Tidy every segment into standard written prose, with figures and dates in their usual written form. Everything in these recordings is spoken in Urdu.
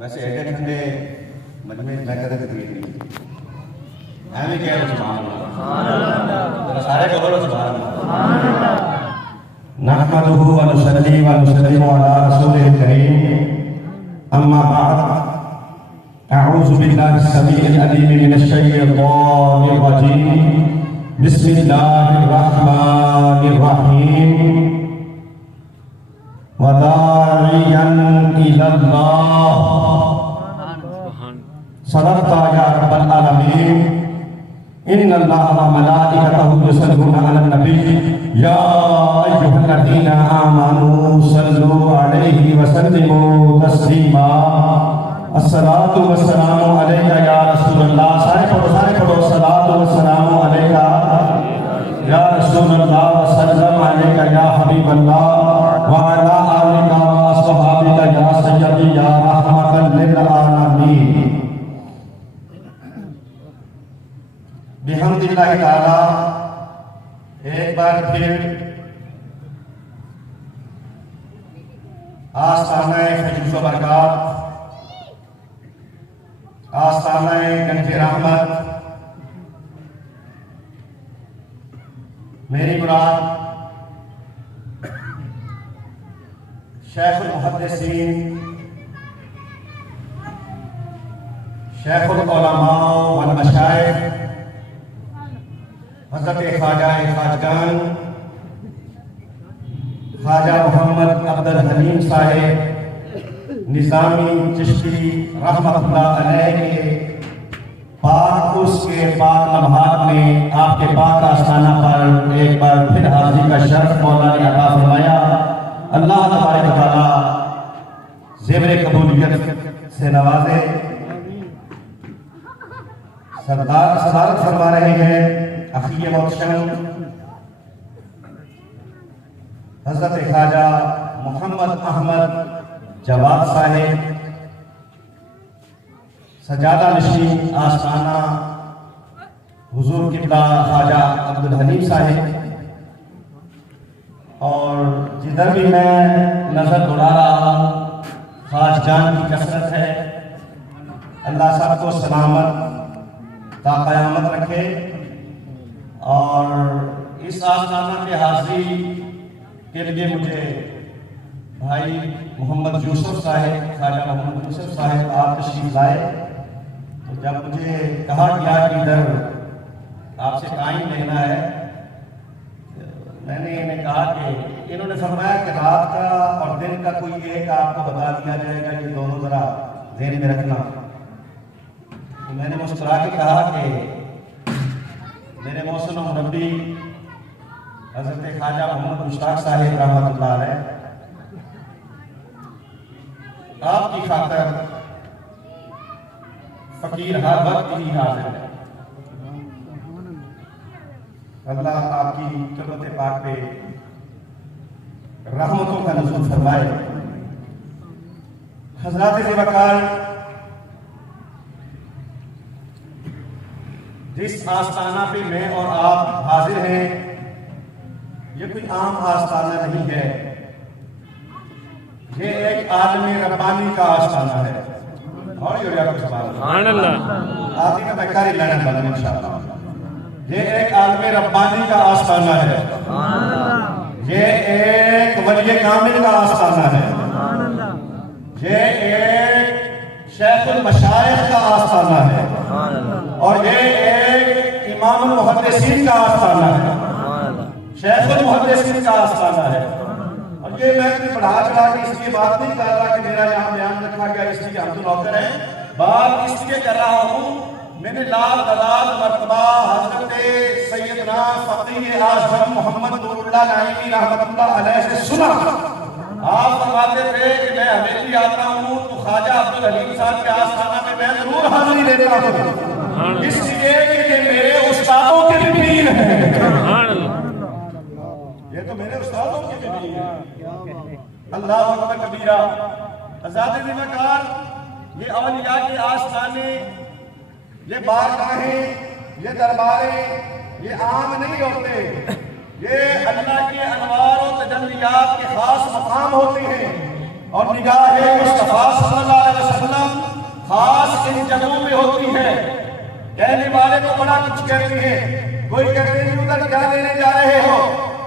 ویسے ایڈے ٹھنڈے مجمع میں کدے تقریر نہیں ایویں کہہ رہے سبحان اللہ سارے بولو سبحان اللہ نحمده ونصلي ونسلم على رسوله الكريم اما بعد اعوذ بالله السميع العليم من الشيطان الرجيم بسم الله الرحمن الرحيم وداعيا الى الله صدقت يا رب العالمين ان الله وملائكته يصلون على النبي يا ايها الذين امنوا صلوا عليه وسلموا تسليما الصلاة والسلام عليك يا رسول الله سارے پڑھو الصلاة والسلام عليك يا رسول الله وسلم عليك يا حبيب الله وعلى آلك وأصحابك يا سيدي يا رحمة للعالمين بحمد اللہ تعالی ایک بار پھر آستانہ فیض و برکات آستانہ گنج رحمت میری مراد شیخ المحدثین شیخ العلماء والمشائخ حضرت خواجہ خواجگان خواجہ محمد عبدالحلیم صاحب نظامی چشتی رحمۃ اللہ علیہ کے پاک اس کے پاک لمحات میں آپ کے پاک آستانہ پر ایک بار پھر حاضری کا شرف مولا نے عطا فرمایا اللہ تبارک و تعالی زیور قبولیت سے نوازے صدارت فرما رہے ہیں اخی محتشم حضرت خواجہ محمد احمد جواد صاحب سجادہ نشین آستانہ حضور قبلہ خواجہ عبدالحلیم صاحب اور جدھر بھی میں نظر دوڑا رہا ہوں خواج جان کی کثرت ہے اللہ سب کو سلامت تا قیامت رکھے اور اس آستانہ پہ حاضری کے لیے مجھے بھائی محمد یوسف صاحب خواجہ محمد یوسف صاحب آپ تشریف لائے تو جب مجھے کہا گیا کہ ادھر آپ سے ٹائم لینا ہے میں نے انہیں کہا کہ انہوں نے فرمایا کہ رات کا اور دن کا کوئی ایک آپ کو بتا دیا جائے گا یہ دونوں ذرا ذہن میں رکھنا تو میں نے مسکرا کے کہا کہ میرے محسن و مربی حضرت خواجہ محمد مشتاق صاحب رحمۃ اللہ علیہ آپ کی خاطر فقیر ہر وقت ہی حاضر ہے اللہ آپ کی قدرت پاک پہ رحمتوں کا نزول فرمائے حضرات وقار جس آستانہ پہ میں اور آپ حاضر ہیں یہ کوئی عام آستانہ نہیں ہے یہ ایک عالم ربانی کا آستانہ ہے اور سبحان اللہ آدھی کا بیکاری لینا بنا انشاءاللہ یہ ایک عالم ربانی کا آستانہ ہے یہ ایک ولی کامل کا آستانہ ہے یہ ایک شیخ المشائخ کا آستانہ ہے اور یہ ایک امام المحدثین کا آستانہ ہے شیخ المحدثین کا آستانہ ہے اور یہ میں اپنی پڑھا چڑھا کے اس لیے بات نہیں کر رہا کہ میرا یہاں بیان رکھا گیا اس لیے ہم تو نوکر ہیں بات اس لیے کر رہا ہوں میں نے لال دلال مرتبہ حضرت سیدنا فقیہ اعظم محمد نور اللہ نعیمی رحمۃ اللہ علیہ سے سنا آپ فرماتے تھے کہ میں حویلی آتا ہوں تو خواجہ عبدالحلیم صاحب کے آستانہ میں میں ضرور حاضری لیتا ہوں اس لیے کہ یہ میرے استادوں کے بھی پیر ہیں یہ تو میرے استادوں کے بھی پیر ہیں اللہ اکبر کبیرہ حضرات وقار یہ اولیاء کے آستانے یہ بارگاہیں یہ درباریں یہ عام نہیں ہوتے یہ اللہ کے انوار و تجلیات کے خاص مقام ہوتے ہیں اور نگاہ مصطفیٰ صلی اللہ علیہ وسلم خاص ان جگہوں میں ہوتی ہے. کہنے والے تو بڑا کچھ کہتے ہیں. کوئی کہتے ہیں ادھر کیا لینے جا رہے ہو,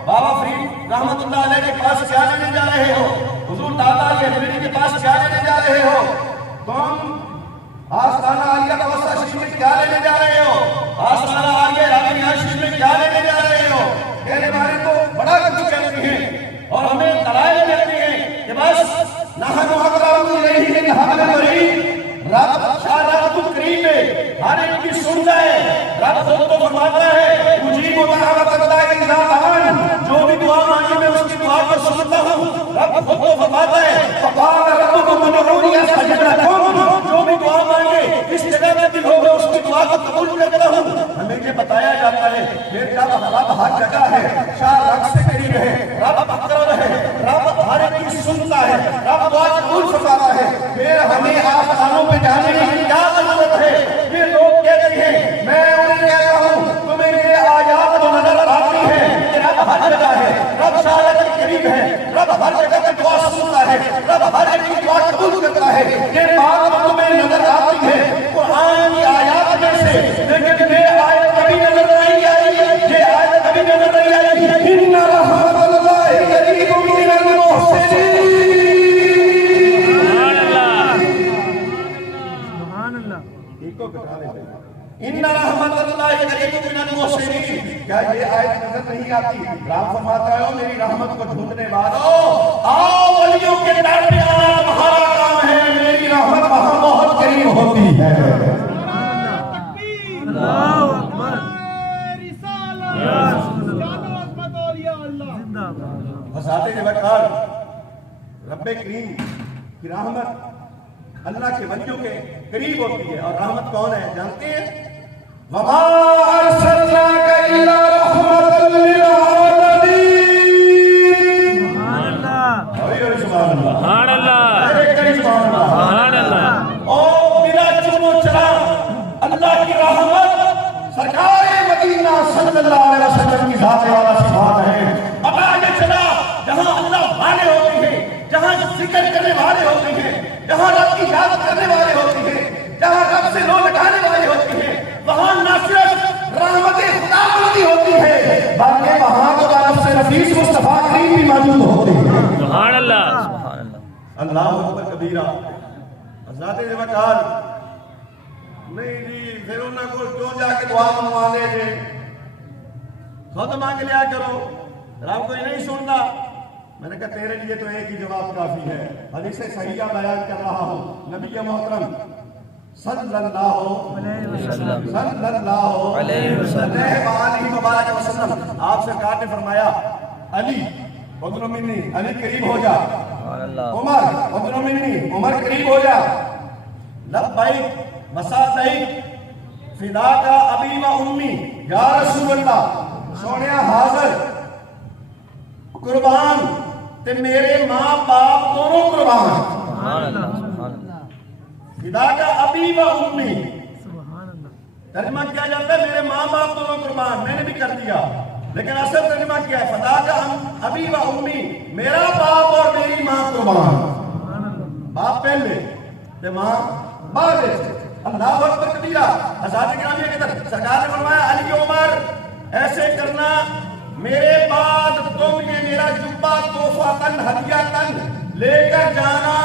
بابا فرید رحمت اللہ علیہ کے پاس کیا لینے جا رہے ہو, حضور داتا علی حضرت کے پاس کیا لینے جا رہے ہو, تم آستانہ عالیہ توسط شریف میں کیا لینے جا رہے ہو, آستانہ عالیہ رابعہ شریف میں کیا لینے جا رہے ہو. کہنے والے تو بڑا کچھ کہتے ہیں اور ہمیں دلائل دیتے ہیں کہ بس نحن اقرب الیہ من حبل الورید. رب شاہد کریم ہے, ہر ایک کی سنتا ہے. رب خود تو فرماتا ہے مجیب دعوت الداعی اذا دعان, جو بھی دعا مانگے میں اس کی دعا کو سنتا ہوں. رب خود تو فرماتا ہے فقال ربکم ادعونی استجب لکم, جو بھی دعا مانگے اس جگہ میں دل ہوگا اس کی دعا کو قبول کرتا ہوں. ہمیں یہ بتایا جاتا ہے کہ رب ہر جگہ ہے, شاہ رب سے قریب ہے, رب اقرب ہے, رب ہر ایک کی سنتا ہے, رب دعا قبول فرماتا ہے. پھر ہمیں آسمانوں پہ جانے کی کیا ضرورت ہے؟ یہ لوگ کہتے ہیں, میں انہیں کہتا ہوں تمہیں یہ آیات تو نظر آتی ہے کہ رب ہر جگہ ہے, رب شاہ کے قریب ہے, رب ہر جگہ پہ دعا سنتا ہے, رب ہر ایک کی دعا قبول کرتا ہے. یہ بات تمہیں نظر آتی ہے قرآن کی آیات میں سے, لیکن یہ آیت کبھی نظر نہیں آئی, یہ آیت کبھی نظر نہیں آئی. ان رحمت اللہ قریب من المحسنین. ان رحمت اللہ قریب من المحسنین. کیا یہ آیت نظر نہیں آتی؟ رام فرماتا ہے میری رحمت کو ڈھونڈنے والوں آؤ ولیوں کے در پہ آنا تمہارا کام ہے, میری رحمت وہاں بہت قریب ہوتی ہے. اللہ اکبر, رسالت جانو عظمت اولیاء اللہ زندہ باد. حضرات وقار رب کریم کی رحمت اللہ کے ولیوں کے قریب ہوتی ہے. اور رحمت کون ہے جانتے ہیں؟ وَمَا أَرْسَلْنَاكَ إِلَّا رَحْمَةً لِّلْعَالَمِينَ. سبحان اللہ, سبحان اللہ, سبحان اللہ. اور بلا چون و چرا اللہ کی رحمت سرکار مدینہ صلی اللہ علیہ وسلم کی ذات والا صفات ہے. اب آگے چلا جہاں اللہ والے ہوتے ہیں, جہاں ذکر کرنے والے ہوتے ہیں, جہاں رب کی یاد کرنے والے ہوتے ہیں, جہاں رب سے لو لگانے والے ہوتے ہیں, وہاں نہ صرف رحمت خدا موجود ہوتی ہے بلکہ وہاں تو رب سے نفیس مصطفیٰ کریم بھی موجود ہوتے ہیں. سبحان اللہ, سبحان اللہ, اللہ اکبر کبیرہ. حضرات وقار نہیں جی پھر انہوں کو کیوں جا کے دعا منگوانے تھے, خود مانگ لیا کرو, رب کوئی نہیں سنتا. میں نے کہا تیرے لیے تو ایک ہی جواب کافی ہے. حدیث صحیحہ بیان کر رہا ہوں, نبی محترم صلی اللہ علیہ وسلم آپ سرکار نے فرمایا علی ادنو منی, علی قریب ہو جا. عمر ادنو منی, عمر قریب ہو جا. لبیک وسعدیک فداک ابی و امی یا رسول اللہ, سونیا حاضر قربان تے میرے ماں باپ دونوں قربان. سبحان اللہ, سبحان اللہ, فداک ابی و امی. ترجمہ کیا جاتا ہے میرے ماں باپ دونوں قربان, میں نے بھی کر دیا, لیکن اصل ترجمہ کیا ہے فداک ابی و امی, میرا باپ اور میری ماں قربان. باپ پہلے تے ماں بعد. اللہ اکبر کبیرہ. حضرات گرامی کے اندر سرکار نے فرمایا علی عمر ایسے کرنا, میرے بعد تم یہ میرا جبہ تحفۃً ہدیۃً لے کر جانا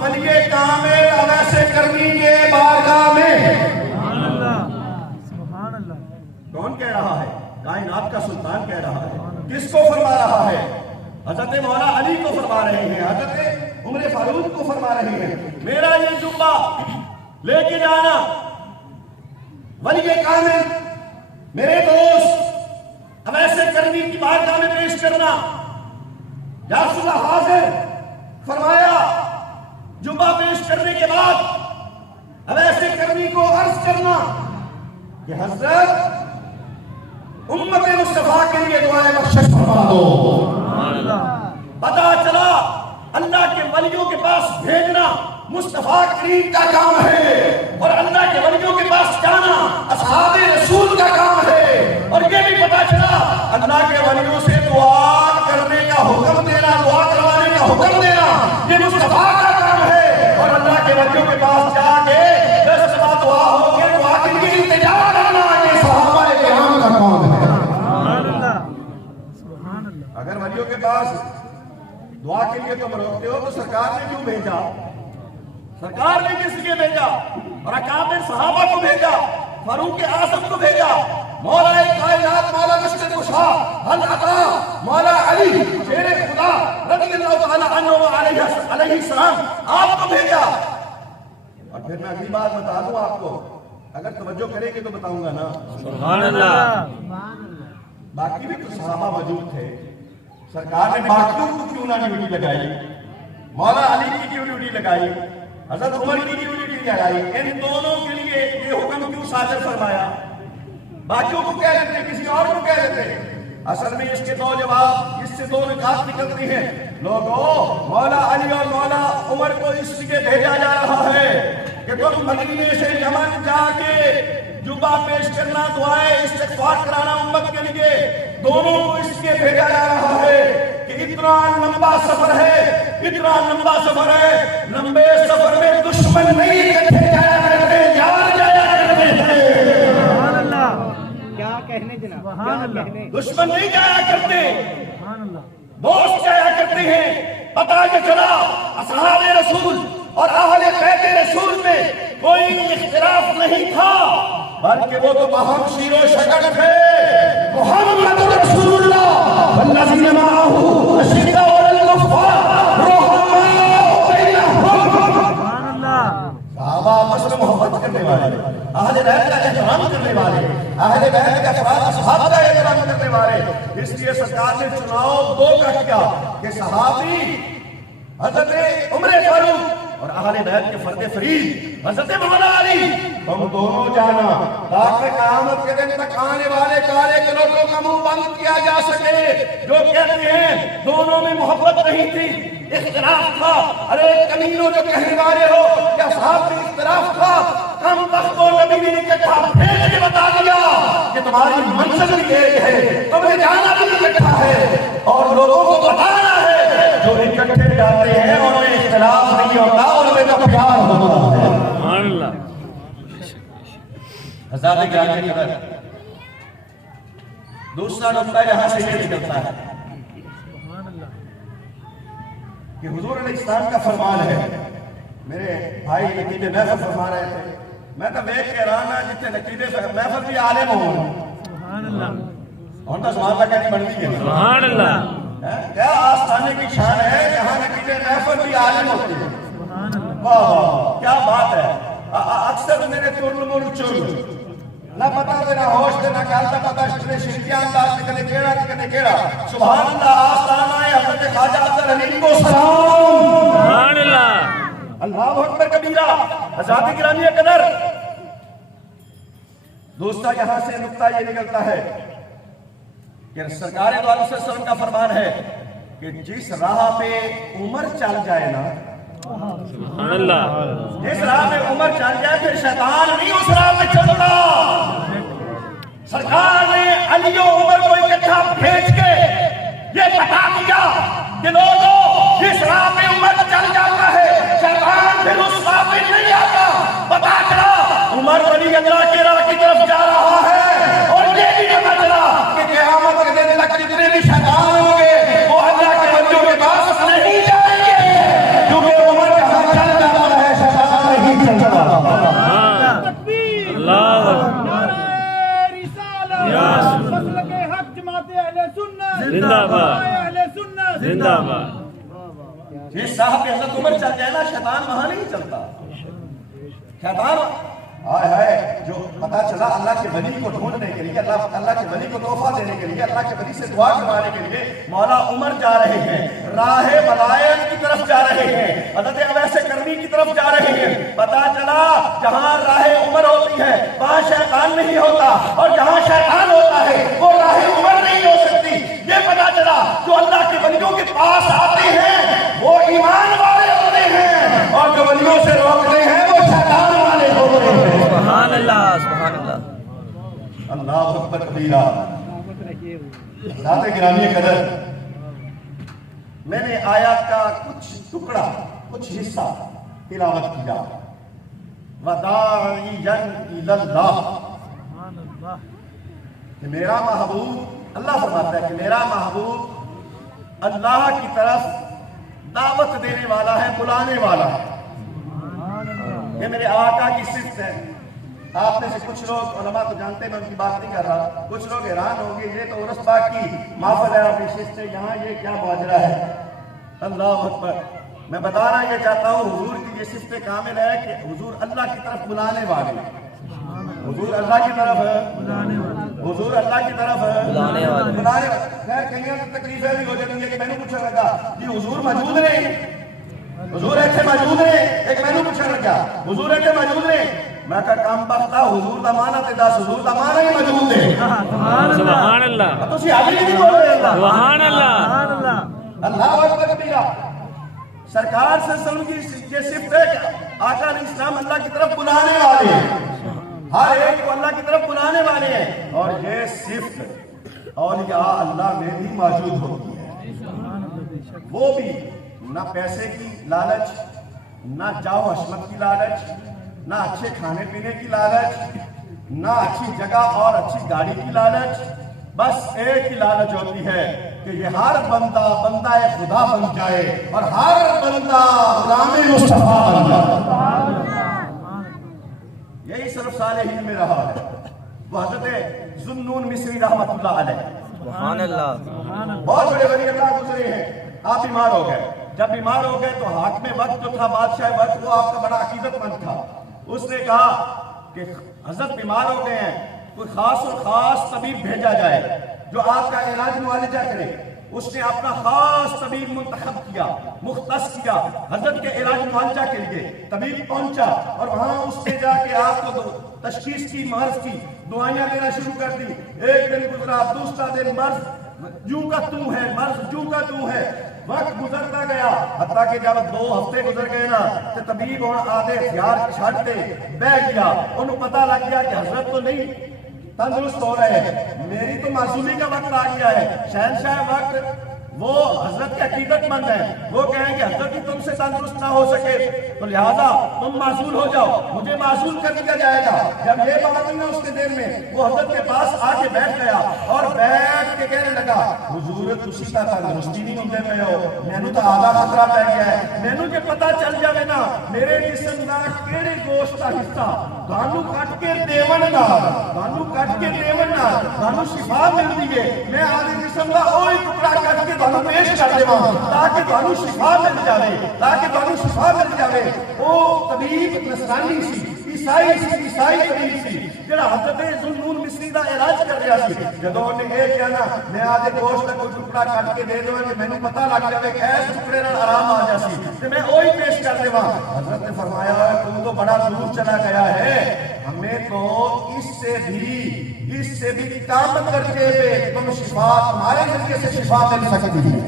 ولی کامل اویس کرنی کے بارگاہ میں. سبحان اللہ, سبحان اللہ. کون کہہ رہا ہے؟ کائنات کا سلطان کہہ رہا ہے. کس کو فرما رہا ہے؟ حضرت مولا علی کو فرما رہے ہیں, حضرت عمر فاروق کو فرما رہے ہیں. میرا یہ جبہ لے کے جانا ولی کامل میرے دوست اویس کرنی کی بارگاہ میں پیش کرنا. یا رسول اللہ حاضر فرمایا. جبہ پیش کرنے کے بعد اویس کرنی کو عرض کرنا کہ حضرت امت مصطفیٰ کے لیے دعائیں بخشش فرما دو. پتہ چلا اللہ کے ولیوں کے پاس بھیجنا مصطفیٰ کریم کا کام ہے, اور اللہ کے ولیوں کے پاس جانا اصحاب رسول کا کام ہے. اور یہ بھی پتہ چلا اللہ کے ولیوں سے دعا کرنے کا حکم دینا, دعا کروانے کا حکم دینا, یہ مصطفیٰ تم روکتے ہو تو سرکار نے کیوں بھیجا؟ سرکار نے کس لیے بھیجا؟ اور اکابر صحابہ کو بھیجا، فاروق اعظم کو بھیجا، مولا کائنات مولا مشکل کشا العطا مولا علی شیر خدا رضی اللہ تعالی عنہ علیہ السلام آپ کو بھیجا۔ اور پھر میں اگلی بات بتا دوں آپ کو، اگر توجہ کریں گے تو بتاؤں گا نا۔ سبحان اللہ۔ باقی بھی کچھ صحابہ موجود تھے، سرکار نے باقیوں کو کیوں نہ ڈیوٹی لگائی؟ مولا علی کی کیوں ڈیوٹی لگائی؟ حضرت عمر کی کیوں ڈیوٹی لگائی؟ ان دونوں کے لیے یہ حکم کیوں صادر فرمایا؟ باقیوں کو کہہ دیتے، کسی اور کو کہہ دیتے۔ اصل میں اس کے دو جواب، اس سے دو نکات نکلتی ہیں۔ لوگوں، مولا علی اور مولا عمر کو اس لیے بھیجا جا رہا ہے کہ تم مدینے سے یمن جا کے جبہ پیش کرنا، دعائیں استغفار کرانا امت کے لیے، دونوں کو اس لیے بھیجا جا رہا ہے کہ اتنا لمبا سفر ہے، اتنا لمبا سفر ہے، لمبے سفر میں دشمن نہیں اکٹھے جایا کرتے، یار جایا کرتے ہیں۔ کیا کہنے جناب، کیا کہنے، دشمن نہیں جایا کرتے، دوست جایا کرتے ہیں۔ پتہ کہ چلا اصحاب رسول اور اہل بیت رسول میں کوئی اختلاف نہیں تھا، بلکہ وہ تو باہم شیر و شکر تھے۔ محمد رسول اللہ والذین معہ اشداء علی الکفار رحماء بینہم۔ صحابہ آپس میں محبت کرنے والے، اہل بیت کا احترام کرنے والے، اہل بیت کے افراد اصحاب کا احترام کرنے والے۔ اس لیے سرکار نے چناؤ دو کا کیا کہ صحابی حضرت عمر فاروق اور اہل بیت کے فرد فرید حضرت مولا علی، تم دونوں جانا تاکہ قیامت کے دن تک آنے والے کالے کلوٹوں کا منہ بند کیا جا سکے جو کہتے ہیں دونوں میں محبت نہیں تھی، اختلاف تھا۔ ارے کمینوں جو کہنے والے ہو کیا صاحب میں اختلاف تھا؟ کم وقت کو نبی نے اکٹھا بھیج کے بتا دیا کہ تمہاری منزل بھی ایک ہے، تمہیں جانا بھی اکٹھا ہے، اور لوگوں کو بتانا ہے جو اکٹھے جاتے ہیں اور انہیں اختلاف نہیں ہوتا اور انہیں تو پیار ہوتا ہے۔ سبحان اللہ۔ حضرات گرامی قدر، دوسرا نقطہ یہاں سے یہ نکلتا ہے کہ حضور علیہ السلام کا فرمان ہے، میرے بھائی نقیدے محفل فرما رہے تھے، میں تو دیکھ کے رانا جتنے نقیدے محفل بھی عالم ہوں، اور تو زمان تک نہیں بڑھتی ہے۔ سبحان اللہ۔ کیا آستانے کی شان ہے جہاں نقیدے محفل بھی عالم ہوتی ہے۔ واہ واہ کیا بات ہے۔ اکثر میرے چرل مر چرل نہ پتا تیرا ہوش دے نہ کالتا پتا شکلے شرکیاں انداز کنے کیڑا کنے کیڑا۔ سبحان اللہ آستانہ حضرت خواجہ عبدالحلیم کو سلام۔ سبحان اللہ۔ اللہ اکبر کبیرہ۔ حضرات گرامی قدر، دوسرا یہاں سے نقطہ یہ نکلتا ہے کہ سرکار دو علیہ وسلم کا فرمان ہے کہ جس راہ پہ عمر چل جائے نا، سبحان اللہ۔ جس راہ پہ عمر چل جائے پھر شیطان نہیں اس راہ پہ چلتا۔ سرکار نے علی و عمر کو اکٹھا بھیج کے یہ بتا دیا کہ لوگوں جس راہ پہ عمر چل جاتا ہے شیطان پھر اس راہ پہ نہیں آتا۔ پتا چلا عمر ولی اللہ کے راہ کی طرف جا رہا ہے، اور یہ بھی پتا چلا کہ قیامت کے دن تک جتنے بھی شیطان ہوں گے وہ اللہ کے بندوں کے پاس نہیں جائیں گے، کیونکہ عمر جہاں چل جاتا ہے شیطان نہیں چلتا۔ اللہ مسلک حق جماعت اہل سنت زندہ باد، اہل سنت زندہ باد۔ جس راہ پہ حضرت عمر چل جائے نا شیطان وہاں نہیں چلتا۔ شیطان آئے ہائے جو پتا چلا اللہ کے ولی کو ڈھونڈنے کے لیے، اللہ کے ولی کو تحفہ دینے کے لیے، اللہ کے ولی سے دعا کروانے کے لیے مولا عمر جا رہے ہیں، راہ ولایت کی طرف جا رہے ہیں، حضرت اویس کرنی کی طرف جا رہے ہیں۔ پتا چلا جہاں راہ عمر ہوتی ہے وہاں شیطان نہیں ہوتا، اور جہاں شیطان ہوتا ہے وہ راہ عمر نہیں ہو سکتی۔ یہ پتا چلا جو اللہ کے ولیوں کے پاس آتے ہیں وہ ایمان والے ہوتے ہیں، اور جو ولیوں سے روکتے ہیں وہ شیطان والے ہوتے ہیں۔ سبحان اللہ، سبحان اللہ۔ اللہ اکبر کبیرہ۔ ذات گرامی قدر، میں نے آیات کا کچھ ٹکڑا، کچھ حصہ تلاوت کیا۔ وَدَاعِيًا إِلَى اللَّهِ، کہ میرا محبوب، اللہ فرماتا ہے کہ میرا محبوب اللہ کی طرف دعوت دینے والا ہے، بلانے والا ہے۔ یہ میرے آقا کی صفت ہے۔ آپ میں سے کچھ لوگ علماء تو جانتے ہیں، میں ان کی بات نہیں کر رہا، کچھ لوگ حیران ہوں گے یہ تو عرس پاک کی محفل ہے، اپنی شفت ہے، یہاں یہ کیا ماجرا ہے؟ اللہ اکبر۔ میں بتانا یہ چاہتا ہوں حضور کی یہ صفت کامل ہے کہ حضور اللہ کی طرف بلانے والے، حضور اللہ کی طرف حضور اللہ کی طرف بلانے والے۔ خیر کہیں تو تکلیفیں بھی ہو جاتی ہیں کہ میں نے پوچھا لگا کہ حضور موجود نہیں، حضور ایسے موجود نہیں، ایک میں نے پوچھا لگا حضور ایسے موجود نہیں، میں کہا کام بختہ حضور دا مانا تے دس حضور دا مانا ہی موجود ہے۔ سبحان اللہ، تو اسی آگے نہیں بول رہے اللہ سبحان اللہ، اللہ اکبر کبیرہ۔ سرکار صلی اللہ علیہ وسلم کی یہ صفت ہے کہ آقا علیہ السلام اللہ کی طرف بلانے والے ہیں، ہر ایک کو اللہ کی طرف بلانے والے ہیں، اور یہ صفت اولیاء اللہ میں بھی موجود ہوتی ہے۔ وہ بھی نہ پیسے کی لالچ، نہ جاؤ حشمت کی لالچ، نہ اچھے کھانے پینے کی لالچ، نہ اچھی جگہ اور اچھی گاڑی کی لالچ، بس ایک ہی لالچ ہوتی ہے کہ یہ ہر بندہ خدا بن جائے اور ہر بندہ غلام مصطفیٰ بن جائے۔ یہی صرف صالحین میں رہا ہے۔ وہ حضرت ذوالنون مصری رحمت اللہ علیہ، سبحان اللہ، بہت بڑے ولی اللہ گزرے ہیں، آپ بیمار ہو گئے۔ جب بیمار ہو گئے تو حاکم وقت جو تھا، بادشاہ وقت، وہ آپ کا بڑا عقیدت مند تھا۔ اس نے کہا کہ حضرت بیمار ہو گئے ہیں، کوئی خاص اور خاص طبیب بھیجا جائے جو آپ کا علاج معالجہ کرے۔ اس نے اپنا خاص طبیب منتخب کیا، مختص کیا حضرت کے علاج معالجہ کے لیے۔ طبیب پہنچا اور وہاں اس نے جا کے آپ کو تشخیص کی، مرض کی دعائیاں دینا شروع کر دی۔ ایک دن گزرا، دوسرا دن، مرض یوں کا توں ہے، مرض یوں کا توں ہے۔ وقت گزرتا گیا، حتیٰ کہ جب 2 ہفتے گزر گئے نا تو طبیب اور آدھے ہتھیار چھڑتے بہ گیا۔ انہوں پتہ لگ گیا کہ حضرت تو نہیں تندرست ہو رہے ہیں، میری تو معصومی کا وقت آ گیا ہے۔ شہنشاہ وقت وہ حضرت کے عقیدت مند ہیں، وہ کہیں کہ حضرت ہی تم سے تندرست نہ ہو سکے تو لہذا تم معزول ہو جاؤ، مجھے معزول کر دیا جائے گا۔ جب یہ بات ہوئی نا اس کے دل میں، وہ حضرت کے پاس آ کے بیٹھ گیا اور بیٹھ کے کہنے لگا حضور تسی تا تندرستی نہیں ہوندے پے ہو، مینوں تو آدھا خطرہ پہ گیا ہے، مینوں کہ پتہ چل جاوے نا میرے جسم دا کیڑے گوشت دا حصہ تانوں کٹ کے دیون نال، تانوں کٹ کے دیون نال تانوں شفا ملدی ہے، میں آدھے جسم دا اوہی ٹکڑا کٹ کے تانوں پیش کر دیواں تاکہ تانوں شفا مل جاوے، تاکہ تانوں شفا مل جاوے۔ وہ طبیب نصرانی سی، عیسائی طبیب سی، جڑا حضرت ذوالنون مصری دا علاج کر رہا سی۔ جدوں انہیں یہ کہا نا میں آدھے گوشت دا کوئی ٹکڑا کٹ کے دے دوں کہ مینوں پتہ لگ جاوے کہ اس ٹکڑے نال آرام آ جاسی تے میں وہی پیش کر دیواں۔ حضرت نے فرمایا تم تو بڑا دور چلا گیا ہے، ہمیں تو اس سے بھی کام کرتے ہوئے تم شفا، تمہارے ذریعے سے شفا مل سکتی ہے،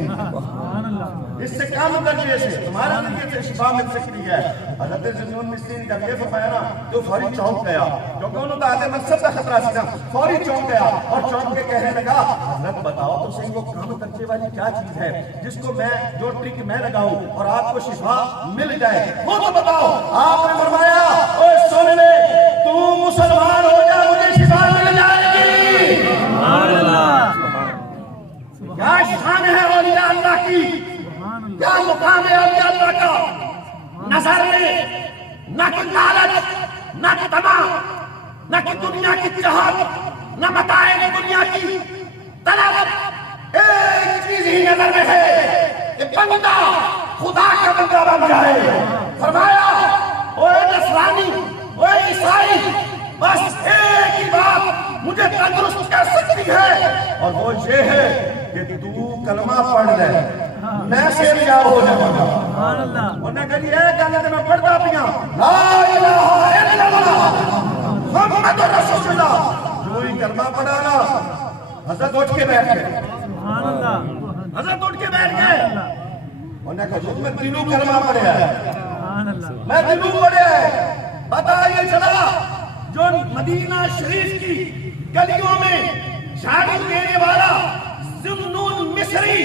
اس سے کام کرنے سے تمہارے ذریعے سے شفا مل سکتی ہے۔ حضرت ذوالنون مصری نے جب یہ فرمایا نا تو فوری چونک گیا، کیونکہ انہوں نے آدھے مقصد کا خطرہ سی نا، فوری چونک گیا اور چونک کے کہنے لگا حضرت بتاؤ تو صحیح وہ کام کرنے والی کیا چیز ہے جس کو میں جو ٹرک میں لگاؤں اور آپ کو شفا مل جائے، وہ تو بتاؤ۔ آپ نے فرمایا اوے سن لے، تو مسلمان ہو جا مجھے شفا مل جائے گی۔ سبحان اللہ، کیا شان ہے اولیاء اللہ کی، کیا مقام ہے اولیاء اللہ کا۔ نظر میں نہ کوئی لالچ، نہ کوئی طمع، نہ کوئی دنیا کی چاہت، نہ متاع دنیا کی طلب، ایک چیز ہی نظر میں ہے کہ بندہ خدا کا بندہ بن جائے۔ فرمایا اوے نصرانی، اوے عیسائی، بس ایک ہی بات مجھے تندرست کر سکتی ہے اور وہ یہ ہے کہ تو کلمہ پڑھ لے، میں سیریاب ہو جاؤں گا۔ انہوں نے کہا یہ گل ہے میں پڑھتا پیا لا الہ الا اللہ محمد رسول اللہ، جو ہی کلمہ پڑھا نا حضرت اٹھ کے بیٹھ گئے، حضرت اٹھ کے بیٹھ گئے۔ انہوں نے کہا حضور میں تینوں کلمہ پڑھا ہے، میں تینوں پڑھا ہے۔ پتہ یہ چلا جو مدینہ شریف کی گلیوں میں جھاڑو دینے والا ذوالنون مصری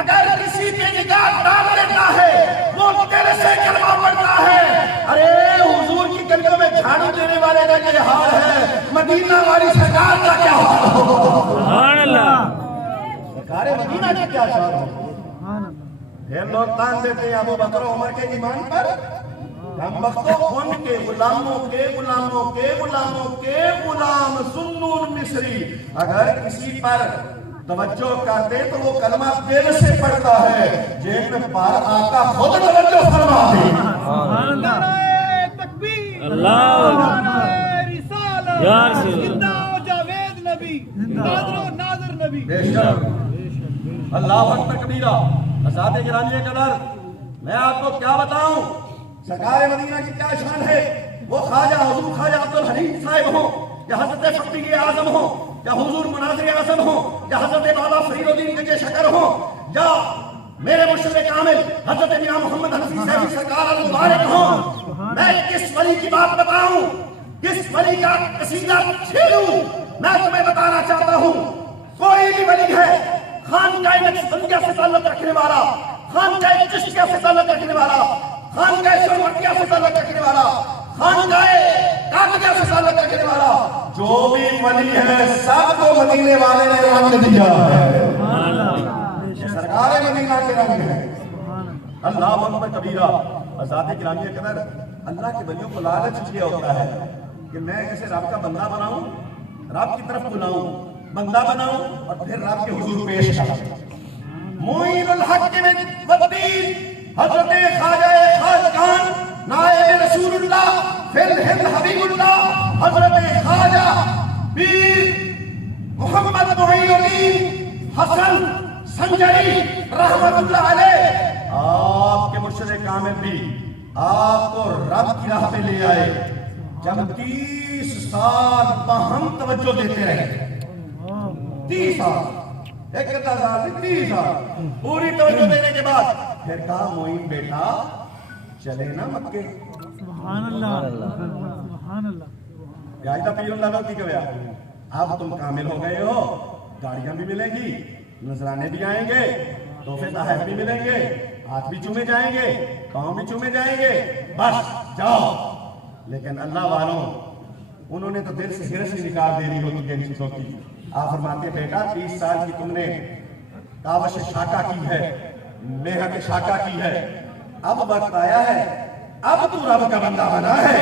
اگر کسی پہ نگاہ ڈال لیتا ہے وہ تیرے سے کلمہ پڑھتا ہے۔ ارے حضور کی گلیوں میں جھاڑو دینے والے کا یہ حال ہے، مدینہ والی سرکار کا کیا حال ہوگا؟ سبحان اللہ، سرکار مدینہ کی کیا حال ہوگا؟ پھر لوگ تان دیتے ہیں ابو بکر و عمر کے ایمان پر. ہم بختوں ان کے غلاموں کے غلاموں کے غلاموں کے غلام سنون مصری اگر کسی پر توجہ کرتے تو وہ کلمہ دل سے پڑھتا ہے، جن پر آقا خود توجہ فرماتے ہیں. نعرہ تکبیر، اللہ نعرہ رسالت، یا رسول اللہ. زندہ ہو جاوید نبی، نادر و ناظر نبی. بے شک. اللہ اکبر کبیرہ. اساتذہ گرامی قدر، میں آپ کو کیا بتاؤں سرکار مدینہ کی کیا شان ہے. وہ خواجہ حضور خواجہ عبدالحلیم صاحب ہوں یا حضرت فقیر اعظم ہوں یا حضور مناظر اعظم ہوں یا حضرت بالا فرید الدین گنج شکر ہوں یا میرے مرشد کامل حضرت میاں محمد حنفی صاحب سرکار المبارک ہوں، میں کس ولی کی بات بتاؤں، کس ولی کا قصیدہ چھیڑوں. میں تمہیں بتانا چاہتا ہوں کوئی بھی ولی ہے خانقاہ نقشبندیہ سے تعلق رکھنے والا، خانقاہ چشتیہ سے تعلق رکھنے والا، خانقاہ شرمتیہ سے تعلق رکھنے والا، خانقاہ قادریہ سے تعلق رکھنے والا، جو بھی ولی ہے سب کو مدینے والے نے رنگ دیا ہے. سرکار مدینہ کے رنگ ہے. اللہ اکبر کبیرہ. آزاد گرامی قدر، اللہ کے ولیوں کو لالچ یہ ہوتا ہے کہ میں اسے رب کا بندہ بناؤں، رب کی طرف بلاؤں، بندہ بناؤں اور پھر رب کے حضور پیش کروں. معین الحق والدین حضرت خواجہ خواجگان نائب رسول اللہ فی الہند حبیب اللہ حضرت خواجہ پیر محمد معین الدین حسن سنجری رحمت اللہ علیہ، آپ کے مرشد کامل بھی آپ کو رب کی راہ پہ لے آئے جب 30 سال باہم توجہ دیتے رہے. 30 سال، ایک کتا سال نہیں 30 سال پوری توجہ دینے کے بعد پھر کہا معین بیٹا چلے نا مکے. سبحان اللہ، سبحان اللہ. یاجدہ پیر اللہ کی کبھیا اب تم کامل ہو گئے ہو، گاڑیاں بھی ملیں گی، نذرانے بھی آئیں گے، تحفے تحائف بھی ملیں گے، ہاتھ بھی چومے جائیں گے، پاؤں بھی چومے جائیں گے، بس جاؤ. لیکن اللہ والوں انہوں نے تو دل سے ہرس ہی نکال دے رہی ہو تم ان چیزوں کی. آپ فرماتے ہیں بیٹا 30 سال کی تم نے کاوش شاکا کی ہے، محنت شاکا کی ہے، اب وقت آیا ہے، اب تو رب کا بندہ بنا ہے،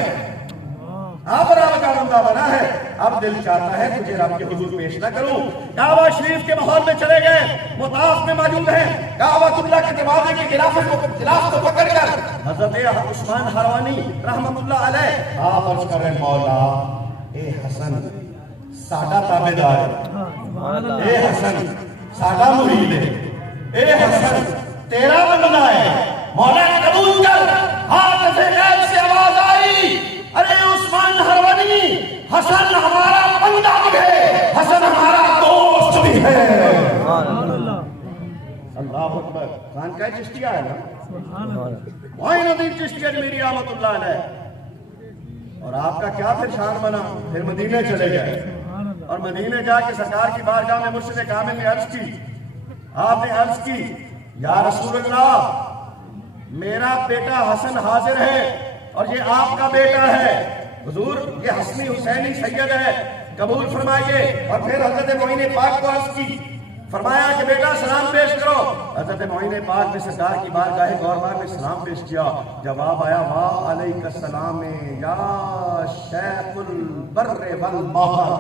اب رب کا بندہ بنا ہے، اب دل چاہتا ہے تجھے رب کے حضور پیش نہ کروں. کعبہ شریف کے ماحول میں چلے گئے، مطاف میں موجود ہیں، کعبہ اللہ کے دروازے کی غلاف کو پکڑ کر حضرت عثمان حروانی رحمت اللہ علیہ آپ عرض کر رہے مولا اے حسن ساڈا تابعدار، اے حسن ساڈا مرید ہے، اے حسن تیرا بندہ ہے، مولا قبول کر. ہاتھ سے غیب سے آواز آئی، ارے عثمان حروانی حسن ہمارا بندہ بھی ہے، حسن ہمارا دوست بھی ہے. اللہ اکبر. خانقاہ چشتیہ ہے نا، معین الدین چشتی اجمیری رحمت اللہ علیہ. اور آپ کا کیا پھر شان بنا، پھر مدینے چلے گئے اور مدینے جا کے سرکار کی بارگاہ میں مرشد کامل نے عرض کی. آپ نے عرض کی یا رسول اللہ میرا بیٹا حسن حاضر ہے اور یہ آپ کا بیٹا ہے، حضور یہ حسنی حسینی سید ہے، قبول فرمائیے. اور پھر حضرت معین پاک کو عرض کی، فرمایا کہ بیٹا سلام پیش کرو. حضرت معین پاک نے سرکار کی بارگاہ گوربار میں سلام پیش کیا. جواب آیا وعلیک السلام یا شیخ البر والبحر.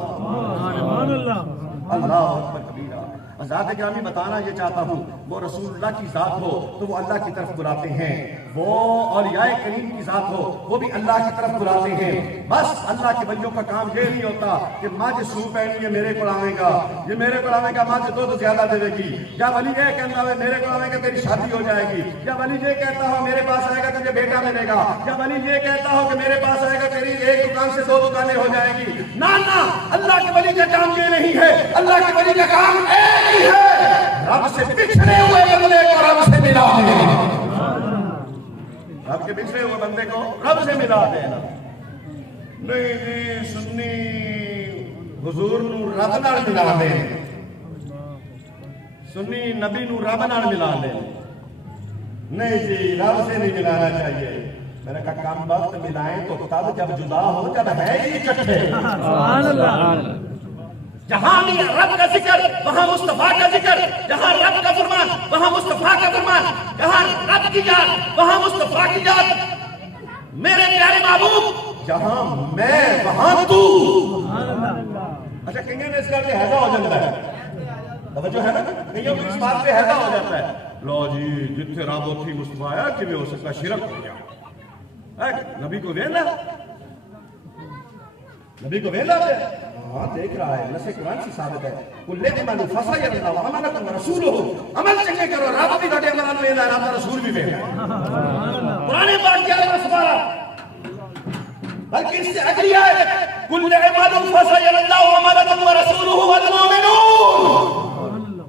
اللہ اکبر کبیرہ. آزاد گرامی بتانا یہ چاہتا ہوں وہ رسول اللہ کی ذات ہو تو وہ اللہ کی طرف بلاتے ہیں، وہ اولیاء کریم کی ذات ہو وہ بھی اللہ کی طرف بلاتے ہیں. بس اللہ کے ولیوں کا کام یہ نہیں ہوتا کہ مجھ سو پہنی ہے میرے کو آئے گا، یہ میرے کو آئے گا مجھ دو زیادہ دے گی، یا ولی یہ کہتا ہے میرے کو آئے گا تیری شادی ہو جائے گی، یا ولی یہ کہتا ہو میرے پاس آئے گا تجھے بیٹا ملے گا، یا ولی یہ کہتا ہو کہ میرے پاس آئے گا تیری ایک دکان سے 2 دکانیں ہو جائیں گی. نہ اللہ کے ولی کا کام یہ نہیں ہے. اللہ کے ولی کا کام ایک ہی ہے، رب سے بچھڑے ہوئے بندے کو رب سے ملا دینا، رب کے بچھڑے ہوئے بندے کو رب سے ملا دینا. نہیں جی سنی حضور نو رب نال ملا دے، سنی نبی نو رب نال ملا دے. نہیں جی رب سے نہیں ملانا چاہیے. میں نے کہا کم وقت ملائیں تو تب جب جدا ہو، جب ہے ہی اکٹھے. جہاں بھی رب کا ذکر وہاں مصطفیٰ کا ذکر، جہاں رب کا فرمان وہاں مصطفیٰ کا فرمان، جہاں رب کی یاد وہاں مصطفیٰ کی یاد۔ میرے پیارے محبوب جہاں میں وہاں تو۔ اچھا کہیں گے اس کا حیضہ ہو جاتا ہے، توجہ ہے نا، کہیں اس بات پہ حیضہ ہو جاتا ہے، لو جی جتھے رب اتھی مصطفیٰ آیا کہ ہو سکتا شرک ہو گیا۔ نبی کو ویلا، نبی کو ویلا ہے، ہاں دیکھ رہا ہے، نص قرآن سے ثابت ہے، کل عمل فسیرۃ وعملکم ورسولہ، عمل چنگے کرو، رب بھی تھوڑے عملان ویلا ہے، رب کا رسول بھی ویلا ہے۔ قرآن پاک 11واں سپارہ، بلکہ اس سے اگلی آیت، کل عمل فسیرۃ وعملکم ورسولہ والمؤمنون۔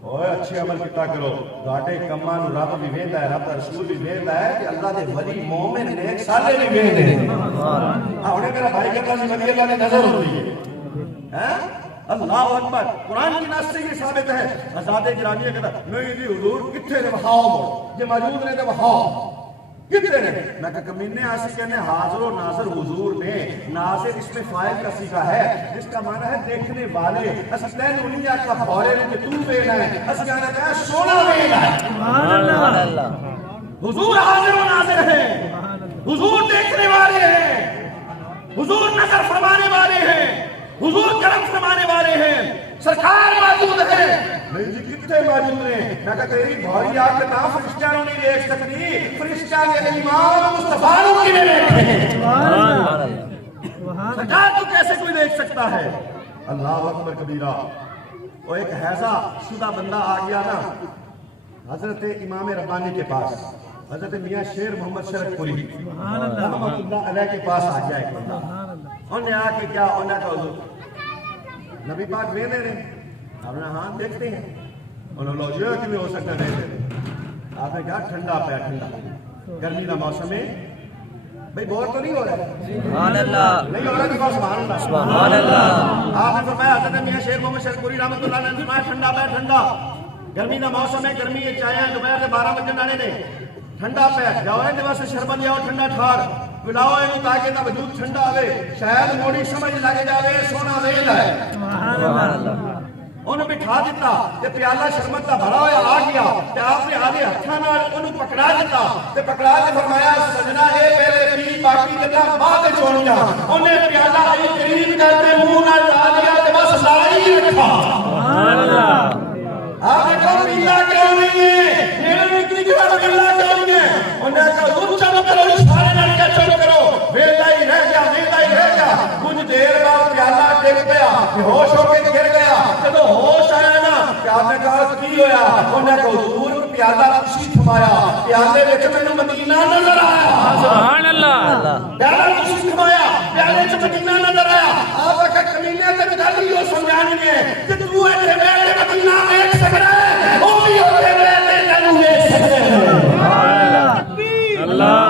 اوہ اچھے عمل کتا کرو، گاٹے کمان رب بھی ویلا ہے، رب کا رسول بھی ویلا ہے، کہ اللہ دے ولی مومن نیک صالح بھی ویلے ہیں۔ ہاں انہیں میرا بھائی کہتا ہے ولی اللہ نے نظر ہوتی ہے۔ اللہ اکبر، قرآن کی نص سے یہ ثابت ہے۔ آزاد گرامیہ کہتا نہیں جی حضور کتھے نے بہاؤ موڑ، یہ موجود نے تو بہاؤ کتنے نے؟ میں کہا کمینے آسی کہنے حاضر و ناظر حضور نے، ناظر اس میں فائل کا صیغہ ہے جس کا معنی ہے دیکھنے والے۔ اسلین انہیا کا بھورے نے کہ تو بینا ہے، اسلین کہا سونا بینا ہے۔ حضور حاضر و ناظر ہے، حضور دیکھنے والے ہیں، حضور نظر فرمانے والے ہیں، حضور کرم فرمانے والے ہیں، سرکار موجود ہے۔ نہیں جی کتنے موجود ہیں؟ میں کہا تیری بھاری آگ کے نام فرشتیانوں نہیں دیکھ سکتی، فرشتیان کے امام مصطفیٰ کی میں دیکھتے ہیں۔ سرکار تو کیسے کوئی دیکھ سکتا ہے؟ اللہ اکبر کبیرہ۔ وہ ایک حیضہ شدہ بندہ آ گیا نا حضرت امام ربانی کے پاس، حضرت میاں شیر محمد شرک پوری رحمۃ اللہ علیہ کے پاس آ گیا ایک بندہ۔ انہوں نے آ کے کیا انہوں نے کہا حضور نبی پاک وے دے رہے ہیں؟ آپ نے ہاں دیکھتے ہیں۔ انہوں نے یہ کہ نہیں ہو سکتا نہیں دے رہے۔ آپ نے کہا ٹھنڈا پہ ٹھنڈا، گرمی کا موسم ہے بھئی بور تو نہیں ہو رہا ہے؟ سبحان اللہ، نہیں ہو رہا کہ بس سبحان اللہ، سبحان اللہ۔ آپ نے فرمایا حضرت میاں شیر محمد شرک پوری رحمۃ اللہ علیہ نے فرمایا ٹھنڈا پہ ٹھنڈا، گرمی کا موسم ہے، گرمی یہ چاہے دوپہر کے 12 بجے نانے نے ٹھنڈا پہ جاؤ ہے واسطے شربت جاؤ ٹھنڈا ٹھار پلاؤ ہے تاکہ نہ وجود ٹھنڈا آوے، شاید موڑی سمجھ لگے جاوے سونا ویل ہے۔ انہوں بٹھا دیتا تے پیالہ شربت کا بھرا ہویا آ گیا تے آپ نے آدھے ہتھاں نال انہوں پکڑا دیتا تے پکڑا کے فرمایا سجنا اے پہلے پی باقی گلاں بعد وچ ہونیاں۔ انہیں پیالہ آئی قریب کرتے منہ نال لا لیا تے بس لائی رکھا۔ سبحان اللہ۔ آپ نے کہا پیلا کیوں نہیں ہے؟ میرے نکلی کی بات پیلا کیوں نہیں ہے؟ انہوں نے کہا دور چلو کرو سارے نال کیا چلو کرو، ویلا ہی رہ گیا ویلا ہی رہ گیا۔ کچھ دیر بعد پیالہ ڈگ پیا، ہوش ہو کے گر گیا۔ جب ہوش آیا نا کہ آپ نے کہا کی ہویا؟ انہوں نے کہا حضور پیالہ خوشی تھمایا، پیالے وچ مینوں مدینہ نظر آیا۔ سبحان اللہ۔ پیالہ خوشی تھمایا، پیالے وچ مدینہ نظر آیا۔ آپ کا کمینے تے گل ہی وہ سمجھانی ہے کہ تو ایتھے بیٹھ کے مدینہ دیکھ سکدا ہے، او بھی اوتھے بیٹھ کے تینوں دیکھ سکدا ہے۔ اللہ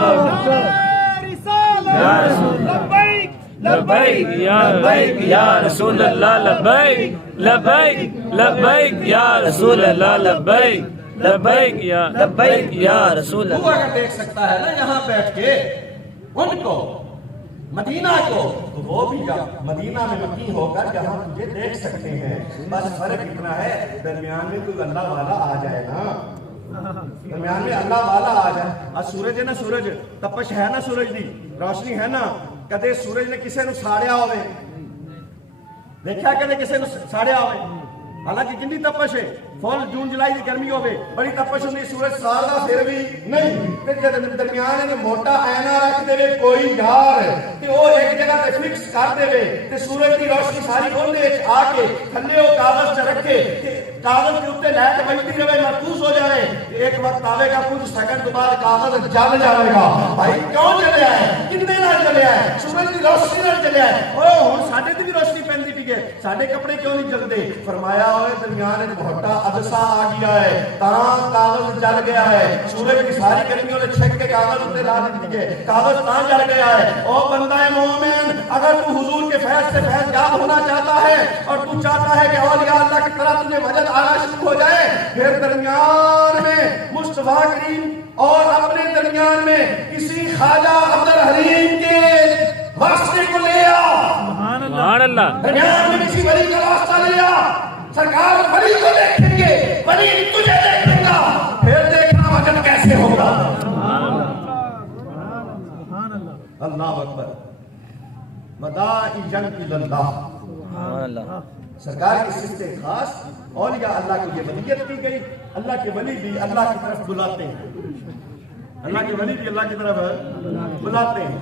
یا رسول لبیک لبیک یا لبیک یا رسول اللہ لبیک لبیک لبیک یا رسول اللہ لبیک لبیک یا لبیک یا رسول وہ اللہ۔ اگر دیکھ سکتا ہے نا یہاں بیٹھ کے ان کو مدینہ کو، تو وہ بھی مدینہ میں مقیم ہو کر یہاں تجھے دیکھ سکتے ہیں۔ بس فرق اتنا ہے درمیان میں کوئی اللہ والا آ جائے نا، درمیان میں اللہ والا آ جائے۔ آج سورج ہے نا، سورج تپش ہے نا، سورج دی روشنی ہے نا، کدے سورج نے کسے نو ساڑیا ہوئے دیکھا کدے کسے نو ساڑیا ہوئے؟ حالانکہ کتنی تپش ہے، فل جون جولائی کی گرمی ہوئے بڑی تپش ہوندی، سورج سارا پھر بھی نہیں تے جے درمیان میں موٹا اینا رکھ دے کوئی یار تے وہ ایک جگہ تے فکس کر دے تے سورج کی روشنی ساری اونڈے وچ آ کے تھلے وہ کاغذ چ رکھے تے کاغذ کے اوپر لائٹ بجتی رہے محفوظ ہو جائے، ایک وقت آوے گا کچھ سیکنڈ کے بعد کاغذ جل جائے گا۔ بھائی کیوں جلیا ہے؟ کتنے نال جلیا ہے؟ سورج کی روشنی نال جلیا ہے۔ اوہ ہن ساڈے تے بھی روشنی پیندی پئی ہے، ساڈے کپڑے کیوں نہیں جلدے؟ فرمایا ہوئے درمیان ایک موٹا عدسہ آ گیا ہے، تاں کاغذ جل گیا ہے، سورج کی ساری گرمیوں نے چھک کے کاغذ تے لا دی ہے، کاغذ تاں جل گیا ہے۔ او بندہ مومن اگر تو حضور کے فیض سے فیض یاب ہونا چاہتا ہے اور تو چاہتا ہے کہ اولیاء اللہ کی طرح تجھے وجد آنا شروع ہو جائے، پھر درمیان میں مصطفیٰ کریم اور اپنے درمیان میں کسی خواجہ عبدالحلیم کے واسطے کو لے آ۔ سبحان اللہ۔ سبحان اللہ درمیان میں کسی ولی کا واسطہ لیا، سرکار ولی کو دیکھیں گے، ولی تجھے دیکھیں گا، پھر دیکھنا وجن کیسے ہوگا۔ اللہ اکبر، مدائجن اللہ، سبحان اللہ سرکار کی صفت خاص، اولیاء اللہ کو یہ ولیت دی گئی۔ اللہ کے ولی بھی اللہ کی طرف بلاتے ہیں، اللہ کے ولی بھی اللہ کی طرف بلاتے ہیں۔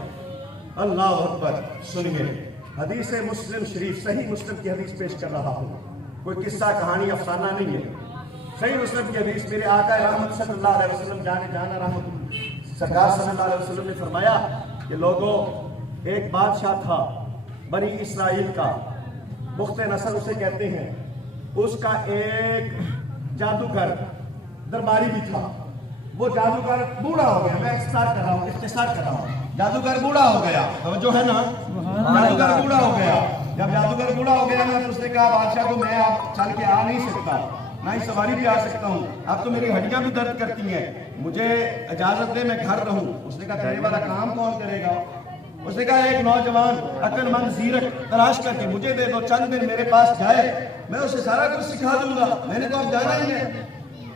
اللہ اکبر۔ سنیے حدیث مسلم شریف، صحیح مسلم کی حدیث پیش کر رہا ہوں، کوئی قصہ کہانی افسانہ نہیں ہے، صحیح مسلم کی حدیث۔ میرے آقا رحمت صلی اللہ علیہ وسلم جانے جانا رحمت سرکار صلی اللہ علیہ وسلم نے فرمایا کہ لوگوں، ایک بادشاہ تھا بنی اسرائیل کا، بخت نصر اسے کہتے ہیں، اس کا ایک جادوگر درباری بھی تھا۔ وہ جادوگر بوڑھا ہو گیا، میں اختصار کر رہا ہوں، جادوگر بوڑھا ہو گیا، توجہ ہے نا، جادوگر بوڑھا ہو گیا۔ جب جادوگر بوڑھا ہو گیا نا تو اس نے کہا بادشاہ کو میں اب چل کے آ نہیں سکتا، نہ ہی سواری بھی آ سکتا ہوں، اب تو میری ہڈیاں بھی درد کرتی ہیں، مجھے اجازت دے میں گھر رہوں۔ اس نے کہا تیرے والا کام کون کرے گا؟ اس نے کہا ایک نوجوان عقل مند زیرک تلاش کر کے مجھے دے دو، چند دن میرے پاس جائے، میں اسے سارا کچھ سکھا دوں گا، میں نے تو اب جانا ہی ہے۔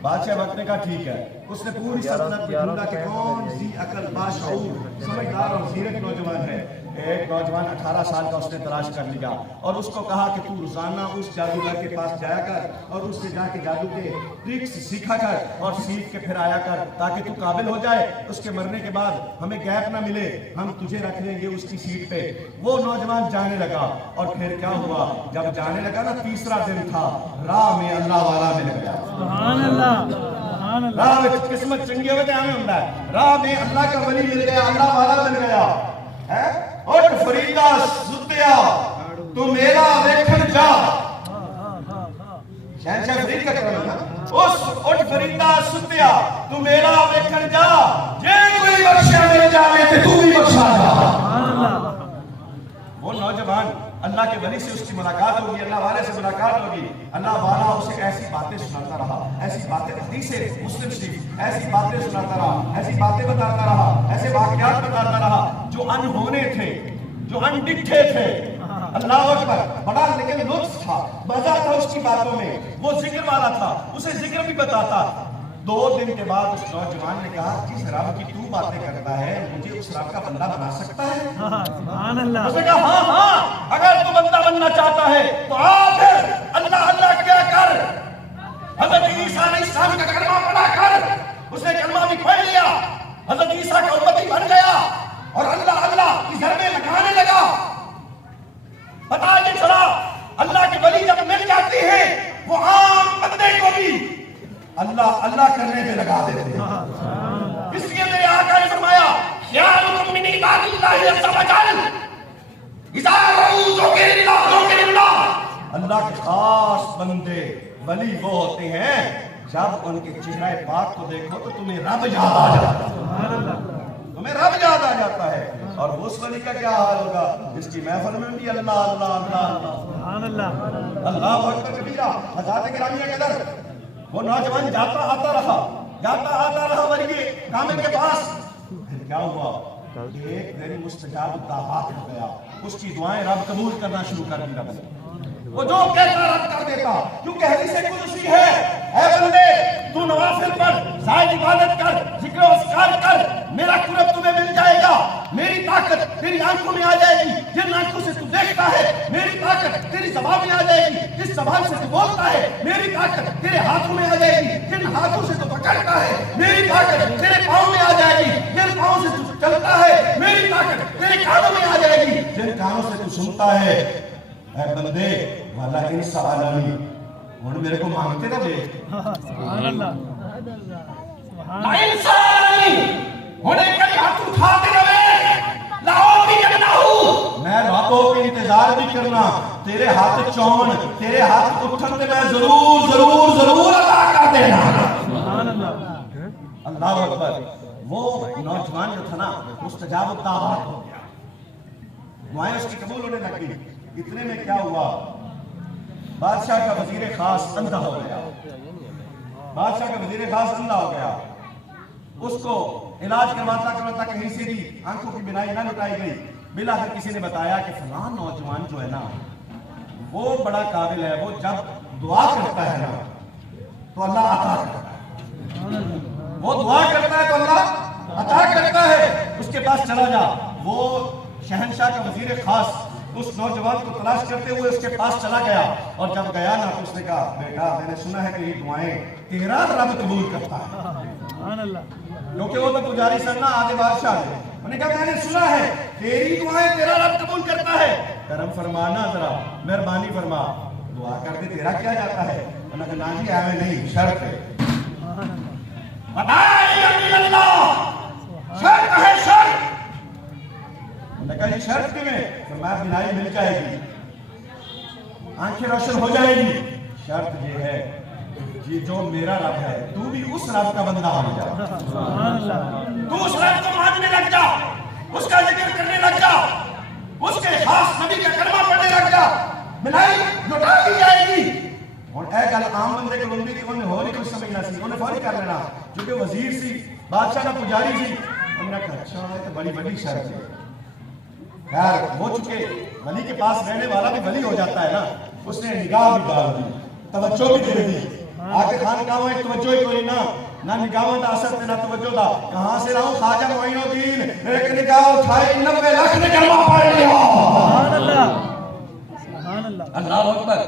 بادشاہ وقت نے کہا ٹھیک ہے۔ اس نے پوری سلطنت کی ڈھونڈا کہ کون سی عقل باشعور سمجھدار اور زیرک نوجوان ہے۔ ایک نوجوان 18 سال کا اس نے تلاش کر لیا اور اس کو کہا کہ تو روزانہ اس جادوگر کے پاس جایا کر اور اس سے جا کے جادو کے ٹرکس سیکھا کر اور سیکھ کے پھر آیا کر، تاکہ تو قابل ہو جائے، اس کے مرنے کے بعد ہمیں گیپ نہ ملے، ہم تجھے رکھ لیں گے اس کی سیٹ پہ۔ وہ نوجوان جانے لگا اور پھر کیا ہوا، جب جانے لگا نا، تیسرا دن تھا، راہ میں اللہ والا مل گیا۔ سبحان اللہ راہ میں قسمت چنگی ہوئے تھے ہمیں ہوتا ہے، راہ میں اللہ کا ولی مل گیا، اللہ والا مل گیا۔ اٹھ فریدا ستیا تو میرا ویکھن جا، شہنشاہ فرید کا کلام ہے نا، اٹھ فریدا ستیا تو میرا ویکھن جا، جے کوئی بخشا مل جاوے تے تو بھی بخشا جا۔ وہ نوجوان اللہ کے ولی سے اس کی ملاقات ہوگی، اللہ والے سے ملاقات ہوگی، اللہ والا اسے ایسی باتیں سناتا رہا، ایسی باتیں، حدیث مسلم شریف، ایسی باتیں سناتا رہا، ایسی باتیں بتاتا رہا، ایسے واقعات بتاتا رہا جو انہونے تھے، جو انڈٹھے تھے۔ اللہ اکبر، بڑا لیکن لطف تھا، مزہ تھا اس کی باتوں میں، وہ ذکر والا تھا، اسے ذکر بھی بتاتا۔ 2 دن کے بعد اس نوجوان نے کہا جس رب کی تو باتیں کرتا ہے مجھے اس رب کا بندہ بنا سکتا ہے؟ سبحان اللہ۔ اس نے کہا ہاں، اگر تو بندہ بننا چاہتا ہے تو آ پھر اللہ اللہ کیا کر، حضرت عیسیٰ علیہ السلام کا کلمہ پڑھا کر۔ اس نے کلمہ بھی پڑھ لیا، حضرت عیسیٰ کا امتی بن گیا اور اللہ اللہ کی ضربیں لگانے لگا۔ پتہ نہیں چلا اللہ کے ولی جب مل جاتی ہے وہ عام بندے کو بھی اللہ اللہ کرنے پہ لگا دیتے ہیں۔ اس لیے میرے آقا نے فرمایا خیالکم من عباد اللہ عز وجل اذا رؤوا ذکر اللہ، اللہ کے خاص بندے ولی وہ ہوتے ہیں جب ان کے چہرہ پاک کو دیکھو تو تمہیں رب یاد آ جاتا ہے، تمہیں رب یاد آ جاتا ہے۔ اور اس ولی کا کیا حال ہوگا جس کی محفل میں بھی اللہ اللہ اللہ سبحان اللہ اللہ اکبر کبیرہ۔ حضرات گرامی اگر وہ نوجوان جاتا آتا رہا ولی کامل کے پاس، پھر کیا ہوا، ایک دن مستجاب دعوات ہو گیا، اس کی دعائیں رب قبول کرنا شروع کر دی۔ رب وہ جو کہتا رب کر دیتا، کیونکہ حدیث قدسی ہے، اے بندے تو نوافل پر زائد عبادت کر، ذکر و اذکار کر، میرا قرب تمہیں مل جائے گا، میری طاقت تیری آنکھوں میں آ جائے گی، جن آنکھوں سے تو دیکھتا ہے، میری طاقت تیری زبان میں آ جائے گی، جس زبان سے تو بولتا ہے، میری طاقت تیرے ہاتھوں میں آ جائے گی، جن ہاتھوں سے تو پکڑتا ہے، میری طاقت تیرے پاؤں میں آ جائے گی، جن پاؤں سے تو چلتا ہے، میری طاقت تیرے کانوں میں آ جائے گی، جن کانوں سے تو سنتا ہے۔ اے بندے والا انسا عالمی ہن میرے کو مانگتے نہ دے، سبحان اللہ انسا عالمی ہن کئی ہاتھ اٹھا کے رہے لاؤ بھی جنہو، میں راتوں کے انتظار بھی کرنا، تیرے ہاتھ چون، تیرے ہاتھ اٹھن تے میں ضرور ضرور ضرور عطا کر دینا۔ سبحان اللہ اللہ اکبر۔ وہ نوجوان جو تھا نا مستجاب الدعوات ہو گیا، دعائیں اس کی قبول ہونے لگ گئی۔ اتنے میں کیا ہوا، بادشاہ کا وزیر خاص اندھا ہو گیا، بادشاہ کا وزیر خاص اندھا ہو گیا، اس کو علاج کرواتا کہیں سے بھی آنکھوں کی بینائی نہ لٹائی گئی۔ بالآخر کسی نے بتایا کہ فلاں نوجوان جو ہے نا وہ بڑا قابل ہے، وہ جب دعا کرتا ہے نا تو اللہ عطا کرتا ہے، وہ دعا کرتا ہے تو اللہ عطا کرتا ہے۔ اس کے پاس چلا جا، وہ شہنشاہ کا وزیر خاص اس نوجوان کو تلاش کرتے ہوئے اس کے پاس چلا گیا، اور جب گیا نا تو اس نے کہا بیٹا میں نے سنا ہے کہ یہ دعائیں تیرا رب قبول کرتا ہے، کیونکہ وہ تو پجاری سرنا آگے بادشاہ ہے، انہوں نے کہا میں نے سنا ہے تیری دعائیں تیرا رب قبول کرتا ہے، کرم فرمانا ذرا مہربانی فرما، دعا کر دے تیرا کیا جاتا ہے؟ انہوں نے کہا جی ایویں نہیں، شرط ہے۔ بتائیں اللہ شرط ہے، شرط۔ انہوں نے کہا یہ شرط کیوں ہے؟ فرمایا بینائی مل جائے گی، آنکھیں روشن ہو جائے گی، شرط یہ ہے یہ جو میرا رب ہے تو بھی اس رب کا بندہ ہو جا، تو اس رب کو ماننے لگ جا، اس کا ذکر کرنے لگ جا، اس کے خاص نبی کا کلمہ پڑھنے لگ جا، بینائی لٹا دی جائے گی۔ اور اے گل عام بندے کو بندی کہ انہیں ہو نہیں کچھ سمجھنا سی، انہیں فوری کر لینا، کیونکہ وزیر سی، بادشاہ کا پجاری سی، انہوں نے کہا اچھا ہے تو بڑی بڑی شرط ہے۔ خیر وہ چکے ولی کے پاس رہنے والا بھی ولی ہو جاتا ہے نا، اس نے نگاہ بھی ڈال دی، توجہ بھی دے دی، آگے خان کہاں ایک توجہ ہی کوئی نہ نگاہوں دا اثر نہ توجہ دا، کہاں سے رہوں خواجہ معین الدین، ایک نگاہ اٹھائی 90 لاکھ نے کلمہ پڑھ لیا۔ سبحان اللہ، سبحان اللہ، اللہ اکبر۔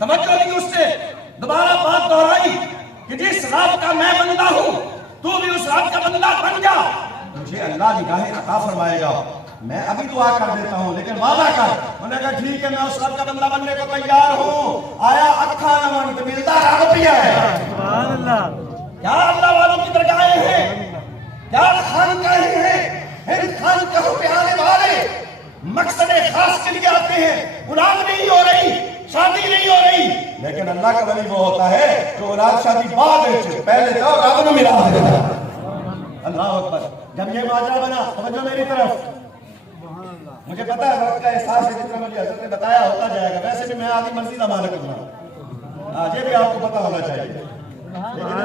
توجہ نہیں اس سے دوبارہ بات دہرائی کہ جس رب کا میں بندہ ہوں تو بھی اس رب کا بندہ بن جا، مجھے اللہ نگاہ عطا فرمائے گا، میں ابھی دعا کر دیتا ہوں لیکن وعدہ کر۔ انہوں نے کہا ٹھیک ہے میں اس رب کا بندہ بننے کو تیار ہوں، آیا اکھا نمان تو ملتا رب بھی ہے۔ سبحان اللہ، کیا اللہ والوں کی درگاہیں ہیں، کیا خانقاہیں ہیں، ان خانقاہوں پہ آنے والے مقصد خاص کے لیے آتے ہیں، اولاد نہیں ہو رہی، شادی نہیں ہو رہی، لیکن اللہ کا ولی وہ ہوتا ہے جو اولاد شادی بعد ہے، پہلے تو رب نے ملا دیتا ہے۔ اللہ اکبر۔ جب یہ ماجرا بنا، توجہ میری طرف، مجھے پتا ہے وقت کا احساس ہے جتنا مجھے حضرت نے بتایا ہوتا جائے گا، ویسے بھی میں آدھی مرضی کا مالک ہوں، یہ بھی آپ کو پتا ہونا چاہیے،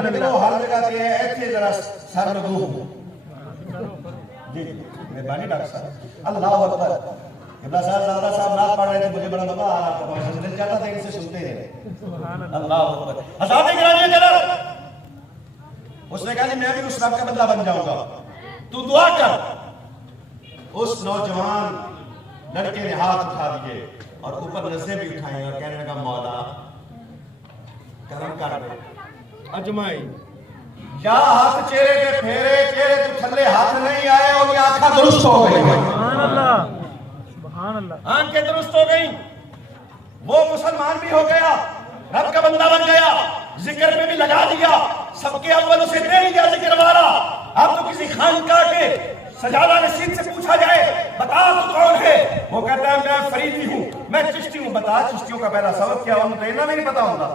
لیکن وہ ہر جگہ کے ہیں ایتھے ذرا سر لگو ہوں۔ جی مہربانی ڈاکٹر صاحب۔ اللہ اکبر۔ قبلہ صاحب زیادہ صاحب نعت پڑھ رہے تھے، مجھے بڑا مزہ آ رہا تھا، دل چاہتا تھا ان سے سنتے رہے۔ اللہ اکبر۔ حضرات گرامی جناب، اس نے کہا جی میں بھی اس رب کا بندہ بن جاؤں گا، تو دعا کر۔ اس نوجوان لڑکے نے ہاتھ اٹھا دیے اور اوپر نظریں بھی اٹھائیں اور کہنے لگا مولا کرم کر دے اجمائی، یا ہاتھ چہرے کے پھیرے، چہرے تو تھلے ہاتھ نہیں آئے اور یہ آنکھیں درست ہو گئی۔ سبحان اللہ، سبحان اللہ، آنکھیں درست ہو گئی، وہ مسلمان بھی ہو گیا، رب کا بندہ بن گیا، ذکر پہ بھی لگا دیا، سب کے اول اسے دے لیا ذکر والا۔ اب تو کسی خانقاہ کے سجادہ نشین سے پوچھا جائے بتا تو کون ہے، وہ کہتا ہے میں فریدی ہوں، میں چشتی ہوں، بتا چشتیوں کا پہلا سبب کیا، انہوں نے بھی نہیں پتا ہوگا۔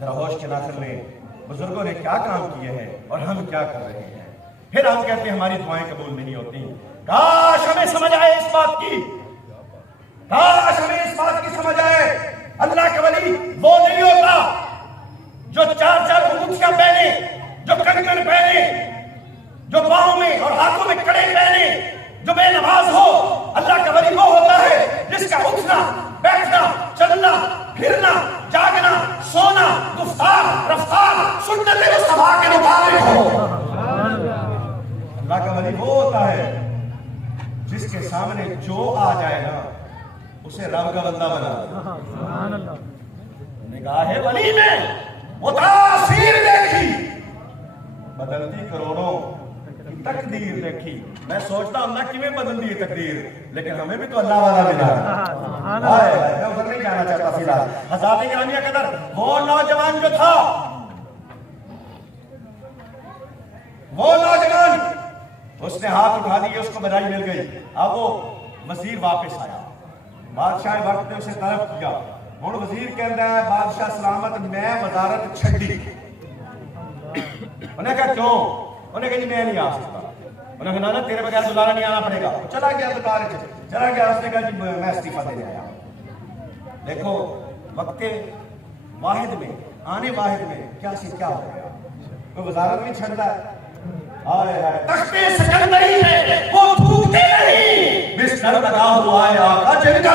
ذرا ہوش کے ناظر نے بزرگوں نے کیا کام کیے ہیں اور ہم کیا کر رہے ہیں، پھر ہم کہتے ہیں ہماری دعائیں قبول نہیں ہوتی۔ کاش ہمیں سمجھ آئے اس بات کی، کاش ہمیں اس بات کی سمجھ آئے اللہ کا ولی وہ نہیں ہوتا جو چار چار انگوٹھیاں پہنے، جو کنگن پہنے، جو پاؤں میں اور ہاتھوں میں کڑے پہنے، جو بے نماز ہو۔ اللہ کا ولی وہ ہوتا ہے جس کا اٹھنا، بیٹھنا، چلنا، پھرنا، جاگنا، سونا، گفتار، رفتار سنت مصطفیٰ کے مطابق ہو۔ اللہ کا ولی وہ ہوتا ہے جس کے سامنے جو آ جائے نا اسے رب کا بندہ بنا دے۔ نگاہ ولی میں وہ تاثیر دیکھی، بدلتی کروڑوں تقدیر دیکھی۔ میں سوچتا ہوں نہ کیویں بدل دی تقدیر، لیکن ہمیں بھی تو اللہ والا ملا ہے۔ میں ادھر نہیں جانا چاہتا فی الحال۔ حضرات گرامی قدر، وہ نوجوان جو تھا، وہ نوجوان اس نے ہاتھ اٹھا دیے، اس کو بدائی مل گئی۔ اب وہ وزیر واپس آیا، بادشاہ وقت نے اسے طلب کیا، اور وزیر کہتا ہے بادشاہ سلامت میں وزارت چھڈی۔ انہیں کہا کیوں؟ انہیں کہا جی میں نہیں آ سکتا۔ انہیں کہا نا تیرے بغیر دوبارہ نہیں آنا پڑے گا۔ چلا گیا دربار چلا گیا، اس نے کہا جی میں استعفیٰ دینے آیا۔ دیکھو وقت واحد میں، آنے واحد میں کیا سے کیا ہو گیا، کوئی وزارت نہیں چھڑتا ہے، تختے سکندری میں وہ تھوکتے نہیں، بستر لگا ہوا ہے آقا جن کا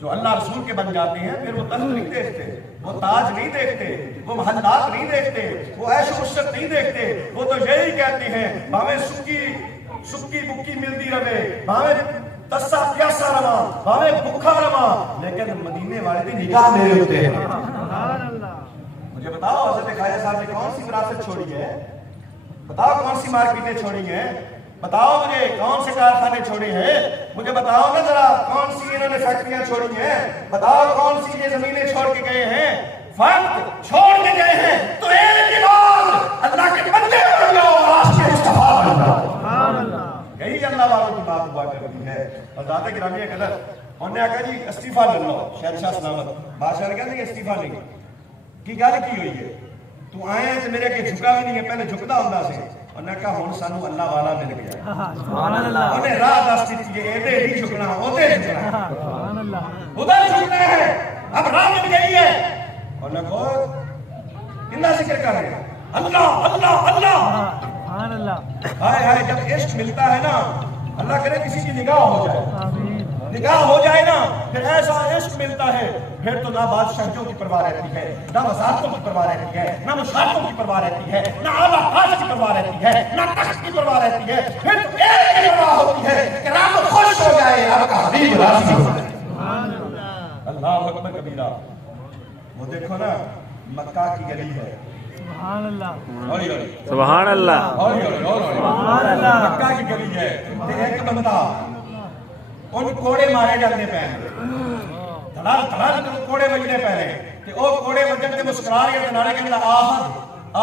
جو اللہ رسول کے بن جاتے ہیں پھر وہ تخت نہیں دیکھتے، وہ تاج نہیں دیکھتے، وہ محلات نہیں دیکھتے، وہ عیش و عشرت نہیں دیکھتے، وہ تو یہی کہتے ہیں بھاویں سکی بکی ملتی رہے، بھاویں تسا پیاسا رہا، بھاویں بھوکا رہا، لیکن مدینے والے دی نگاہ میرے ہوتے ہیں۔ مجھے بتاؤ حضرت خواجہ صاحب نے کون سی وراثت چھوڑی ہے؟ بتاؤ کون سی مارکیٹیں چھوڑی ہیں؟ بتاؤ مجھے کون سے کارخانے چھوڑے ہیں؟ مجھے بتاؤ نا ذرا کون سی انہوں نے فیکٹریاں چھوڑی ہیں؟ بتاؤ کون سی یہ زمینیں چھوڑ کے گئے ہیں؟ فرق چھوڑ کے گئے ہیں تو ایک کے بعد اللہ کے بندے بن جاؤ، آج کے مصطفیٰ بن جاؤ۔ یہی اللہ والوں کی بات ہوا کرتی ہے۔ اور ذات گرامی قدر انہوں نے کہا جی استعفیٰ لے لو، شہنشاہ سلامت بادشاہ نے کہا نہیں استعفیٰ نہیں کی گل کی ہوئی ہے، تو آئے ہیں تو میرے کے جھکا بھی نہیں ہے، پہلے جھکتا ہوں سے انہوں نے کہا ہوں سانو اللہ والا مل گیا، انہیں راہ دس دیتی ہے ایدے ہی جھکنا ادھے جھکنا ادھر جھکنا ہے، اب راہ مل گئی ہے۔ انہوں نے کہا کتنا ذکر کر رہے ہیں اللہ اللہ اللہ، ہائے ہائے جب عشق ملتا ہے نا اللہ کرے کسی کی نگاہ ہو جائے، نگاہ ہو جائے نا پھر ایسا عشق ملتا ہے، پھر تو نہ بادشاہیوں کی پرواہ رہتی ہے، نہ وزارتوں کی پرواہ رہتی ہے، نہ مشاہدوں کی پرواہ رہتی ہے، نہ اعلیٰ تاج کی پرواہ رہتی ہے، نہ تخت کی پرواہ رہتی ہے، پھر تو ایک ہی پرواہ ہوتی ہے کہ رب خوش ہو جائے، رب کا حبیب راضی ہو جائے۔ اللہ اکبر کبیرہ۔ وہ دیکھو نا مکہ کی گلی ہے، سبحان اللہ مکہ کی گلی ہے، ایک بندہ ان کوڑے مارے جاتے پہنے دھڑال دھڑال کے کوڑے بجنے پہنے کہ او کوڑے بجن کے مسکرا رہے ہیں نعرے کہنے آہد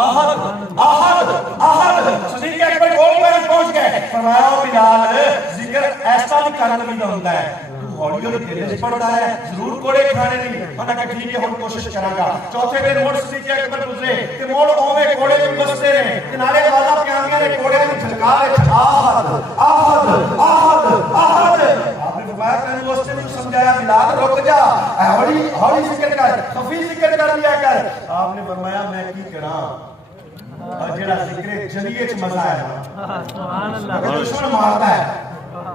آہد آہد آہد۔ صدیق اکبر گول پر پہنچ گئے، فرمایا بلال ذکر ایسا نہیں کرنا بھی ہوتا ہے، تو ہولی ہولی دل سے پڑھتا ہے، ضرور کوڑے کھانے نہیں۔ انہوں نے کہا ٹھیک ہے ہم کوشش کریں گا۔ چوتھے دن موڑ صدیق اکبر گزرے کہ موڑ اوے کوڑے بھی بستے رہے، کنارے والا پیامیاں نے کوڑے میں جھلکا رہے آہد آہد آہد آہد۔ آپ نے فرمایا کہ وہ اس نے سمجھایا بلال رک جا، ہولی ہولی ذکر کر، خفی ذکر کر لیا کر۔ آپ نے فرمایا میں کی کراں، اور جڑا ذکر جلیے چ مزہ ہے نا، دشمن مارتا ہے،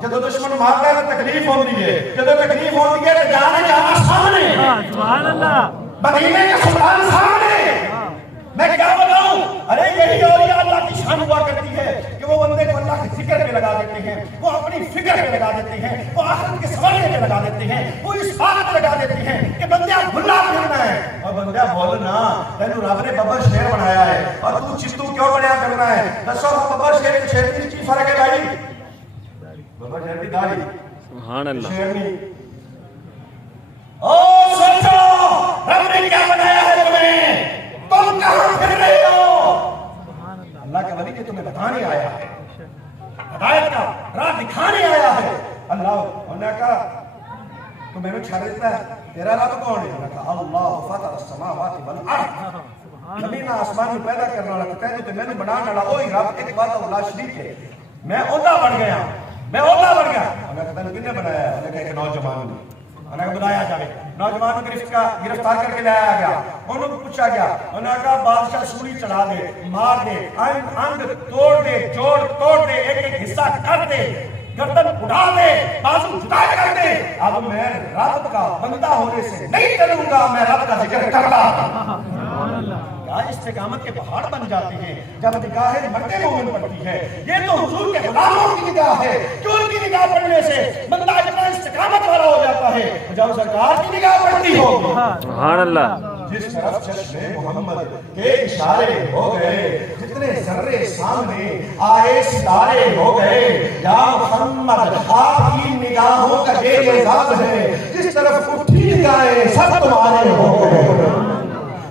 جب دشمن مارتا ہے تو تکلیف ہوتی ہے، جب تکلیف ہوتی ہے تو جانے جانا سامنے، مدینے کے سلطان سامنے۔ میں کیا بتاؤں، ارے یہی اولیاء اللہ کی شان ہوا کرتی ہے کہ وہ بندے کو اللہ کے ذکر پہ لگا دیتے ہیں، وہ اپنی فکر پہ لگا دیتے ہیں، وہ آخرت کے سوالے پہ لگا دیتے ہیں، وہ اس بات پہ لگا دیتے ہیں کہ بندہ بھلا پھرنا ہے، اور بندہ بولنا تینوں رب نے ببر شیر بنایا ہے اور تو چتو کیوں بنیا کرنا ہے؟ دسو ببر شیر کے شیر کی فرق ہے بھائی؟ بابا شیر کی داڑھی سبحان اللہ شیر نہیں۔ او سوچو رب نے کیا بنایا ہے تمہیں، تم کہاں پھر رہے ہو؟ اللہ کا ولی کہ تمہیں بتانے آیا ہے، ہدایت کا راہ دکھانے آیا ہے۔ اللہ نے کہا تو میں نے چھاڑ دیتا ہے، تیرا رب کون ہے؟ انہوں نے کہا اللہ فاطر السماوات والارض، زمین آسمان میں پیدا کرنے والا تو میں نے بنانے والا وہی رب ایک بات اللہ شریک ہے، میں عہدہ بن گیا، میں عہدہ بن گیا۔ انہوں نے کہا کس نے بنایا ہے؟ انہوں نے کہا ایک نوجوان نے۔ انہوں نے بتایا جائے، نوجوان کو گرفتار کر کے لایا گیا، انہوں کو پوچھا گیا، انہوں نے کہا بادشاہ سولی چڑھا دے، مار دے، انگ توڑ دے، جوڑ توڑ دے، ایک ایک حصہ کر دے، گردن اٹھا دے، بازو جھکا کر دے۔ اب میں رب کا بندہ ہونے سے نہیں چلوں گا، میں رب کا ذکر کرتا۔ استقامت کے پہاڑ بن جاتے ہیں جب نگاہ مرتے مومن پڑتی ہے۔ یہ تو حضور کے غلاموں کی نگاہ ہے کہ ان کی نگاہ پڑنے سے بندہ اتنا استقامت والا ہو جاتا ہے جب سرکار کی نگاہ پڑتی ہوگی۔ سبحان اللہ۔ جس طرف چشم محمد کے اشارے ہو گئے، جتنے ذرے سامنے آئے ستارے ہو گئے، یا محمد آپ کی نگاہوں کا یہ اعزاز ہے، جس طرف اٹھی نگاہیں سب تمہارے ہو گئے۔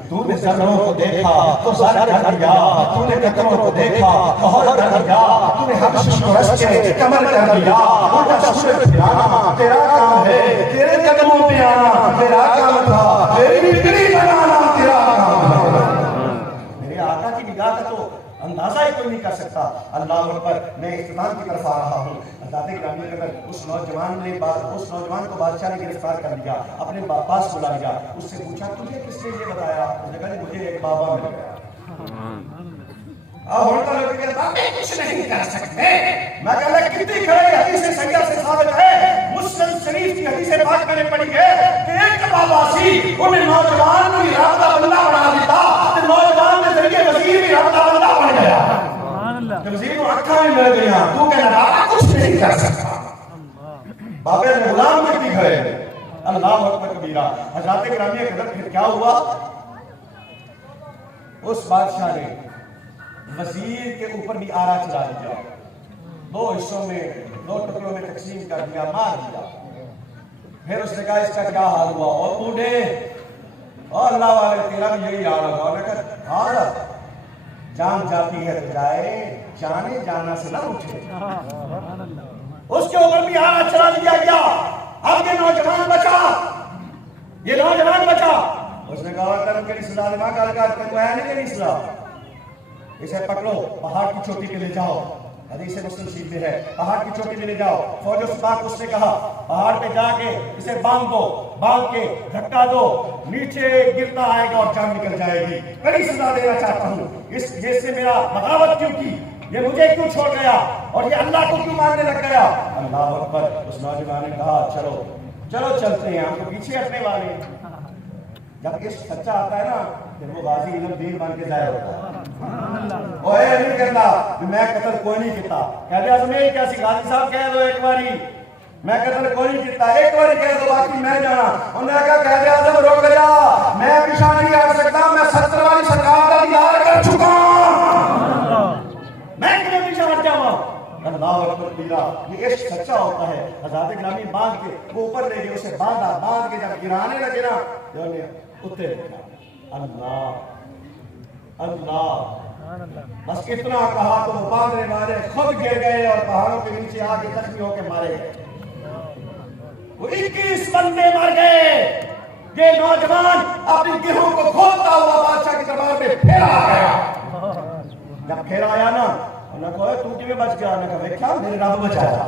تو نے ذروں کو دیکھا تو سر کر دیا، تو نے قدموں کو دیکھا بہت کر دیا، تو نے حبش کو رس کے کمر کر دیا۔ الٹا سورج پھرانا تیرا کام ہے، تیرے قدموں پہ آنا تیرا کام تھا، تیری بگڑی بنانا تیرا کام ہے۔ میرے آقا کی نگاہ کا تو اندازہ ہی کوئی نہیں کر سکتا۔ اللہ اکبر۔ میں اختتام کی طرف آ رہا ہوں۔ ذات گرامی اگر اس نوجوان کو بادشاہ نے گرفتار کر لیا، اپنے پاس بلا لیا، اس سے پوچھا تجھے کس نے یہ بتایا؟ اس نے کہا مجھے ایک بابا مل گیا۔ اب ہوتا لوگ کہتے ہیں کچھ نہیں کر سکتے۔ میں کہتا کتنی کھڑے حدیث سیدہ سے ثابت ہے، مسلم شریف کی حدیث پاک میں نے پڑھی ہے کہ ایک باباسی انہیں نوجوان کو ہی رابطہ بندہ بنا دیتا، کہ نوجوان کے ذریعے وزیر بھی رابطہ بندہ بن گیا، کہ وزیر کو اکھا میں مل گیا، تو کہنا بابا کچھ نہیں کر سکتا، بابے نے غلام میں کی گئے۔ اللہ اکبر کبیرہ۔ حضرات گرامی قدر پھر کیا ہوا؟ اس بادشاہ نے وزیر کے اوپر بھی آرا چلا دیا، دو حصوں میں، دو ٹکڑوں میں تقسیم کر دیا، مار دیا۔ پھر اس نے کہا اس کا کیا حال ہوا؟ اور بوڑھے اور اللہ والے تیرا بھی یہی حال ہوگا۔ انہوں نے کہا ہاں جان جاتی ہے تو جائے، جانے جانا سے نہ اٹھے۔ اس کے اوپر بھی آرا چلا دیا گیا۔ اب یہ نوجوان بچا، یہ نوجوان بچا۔ اس نے کہا کرم کے سزا دینا، کل کا تم ہے نہیں میری سزا، اسے پکڑو، پہاڑ کی چوٹی پہ لے جاؤ۔ حدیث مسلم شریف میں ہے، پہاڑ کی چوٹی پہ لے جاؤ۔ فوج سباق اس نے کہا پہاڑ پہ جا کے اسے باندھ دو، باندھ کے دھکا دو، نیچے گرتا آئے گا اور جان نکل جائے گی۔ کڑی سزا دینا چاہتا ہوں، اس سے میرا بغاوت کیوں کی، یہ مجھے کیوں چھوڑ گیا اور یہ اللہ کو کیوں ماننے لگ گیا؟ اللہ اکبر۔ اس نوجوان نے کہا چلو چلو چلتے ہیں، ہم تو پیچھے ہٹنے والے ہیں۔ جب یہ سچا آتا ہے نا پھر وہ غازی علم دین بن کے ظاہر ہوتا ہے۔ وہ یہ نہیں کہتا کہ میں قتل کوئی نہیں کیتا، قائد اعظم یہ کیا سی غازی صاحب کہہ دو ایک باری میں قتل کوئی نہیں کیتا، ایک باری کہہ دو باقی میں جانا۔ انہوں نے کہا قائد اعظم روک جا، میں پیچھے نہیں ہٹ سکتا، میں 70 والی سرکار کا دیدار کر چکا ہوں، میں کیوں پیچھے ہٹ جاؤں؟ اللہ اکبر کبیرہ۔ یہ عشق سچا ہوتا ہے۔ حضرات گرامی باندھ کے وہ اوپر لے گئے، اسے باندھا، باندھ کے جب گرانے لگے نا اتنے اللہ اللہ بس اتنا کہا تو وہ باندھنے والے خود گر گئے اور پہاڑوں کے نیچے آ کے زخمی ہو کے مارے گئے۔ وہ 21 بندے مر گئے۔ یہ نوجوان اپنی گروہ کو کھولتا ہوا بادشاہ کے دربار میں پھر آ گیا۔ جب پھر آیا نا انہوں نے کہا تو کیوں بچ گیا؟ انہوں نے کہا کیا میرے رب بچایا۔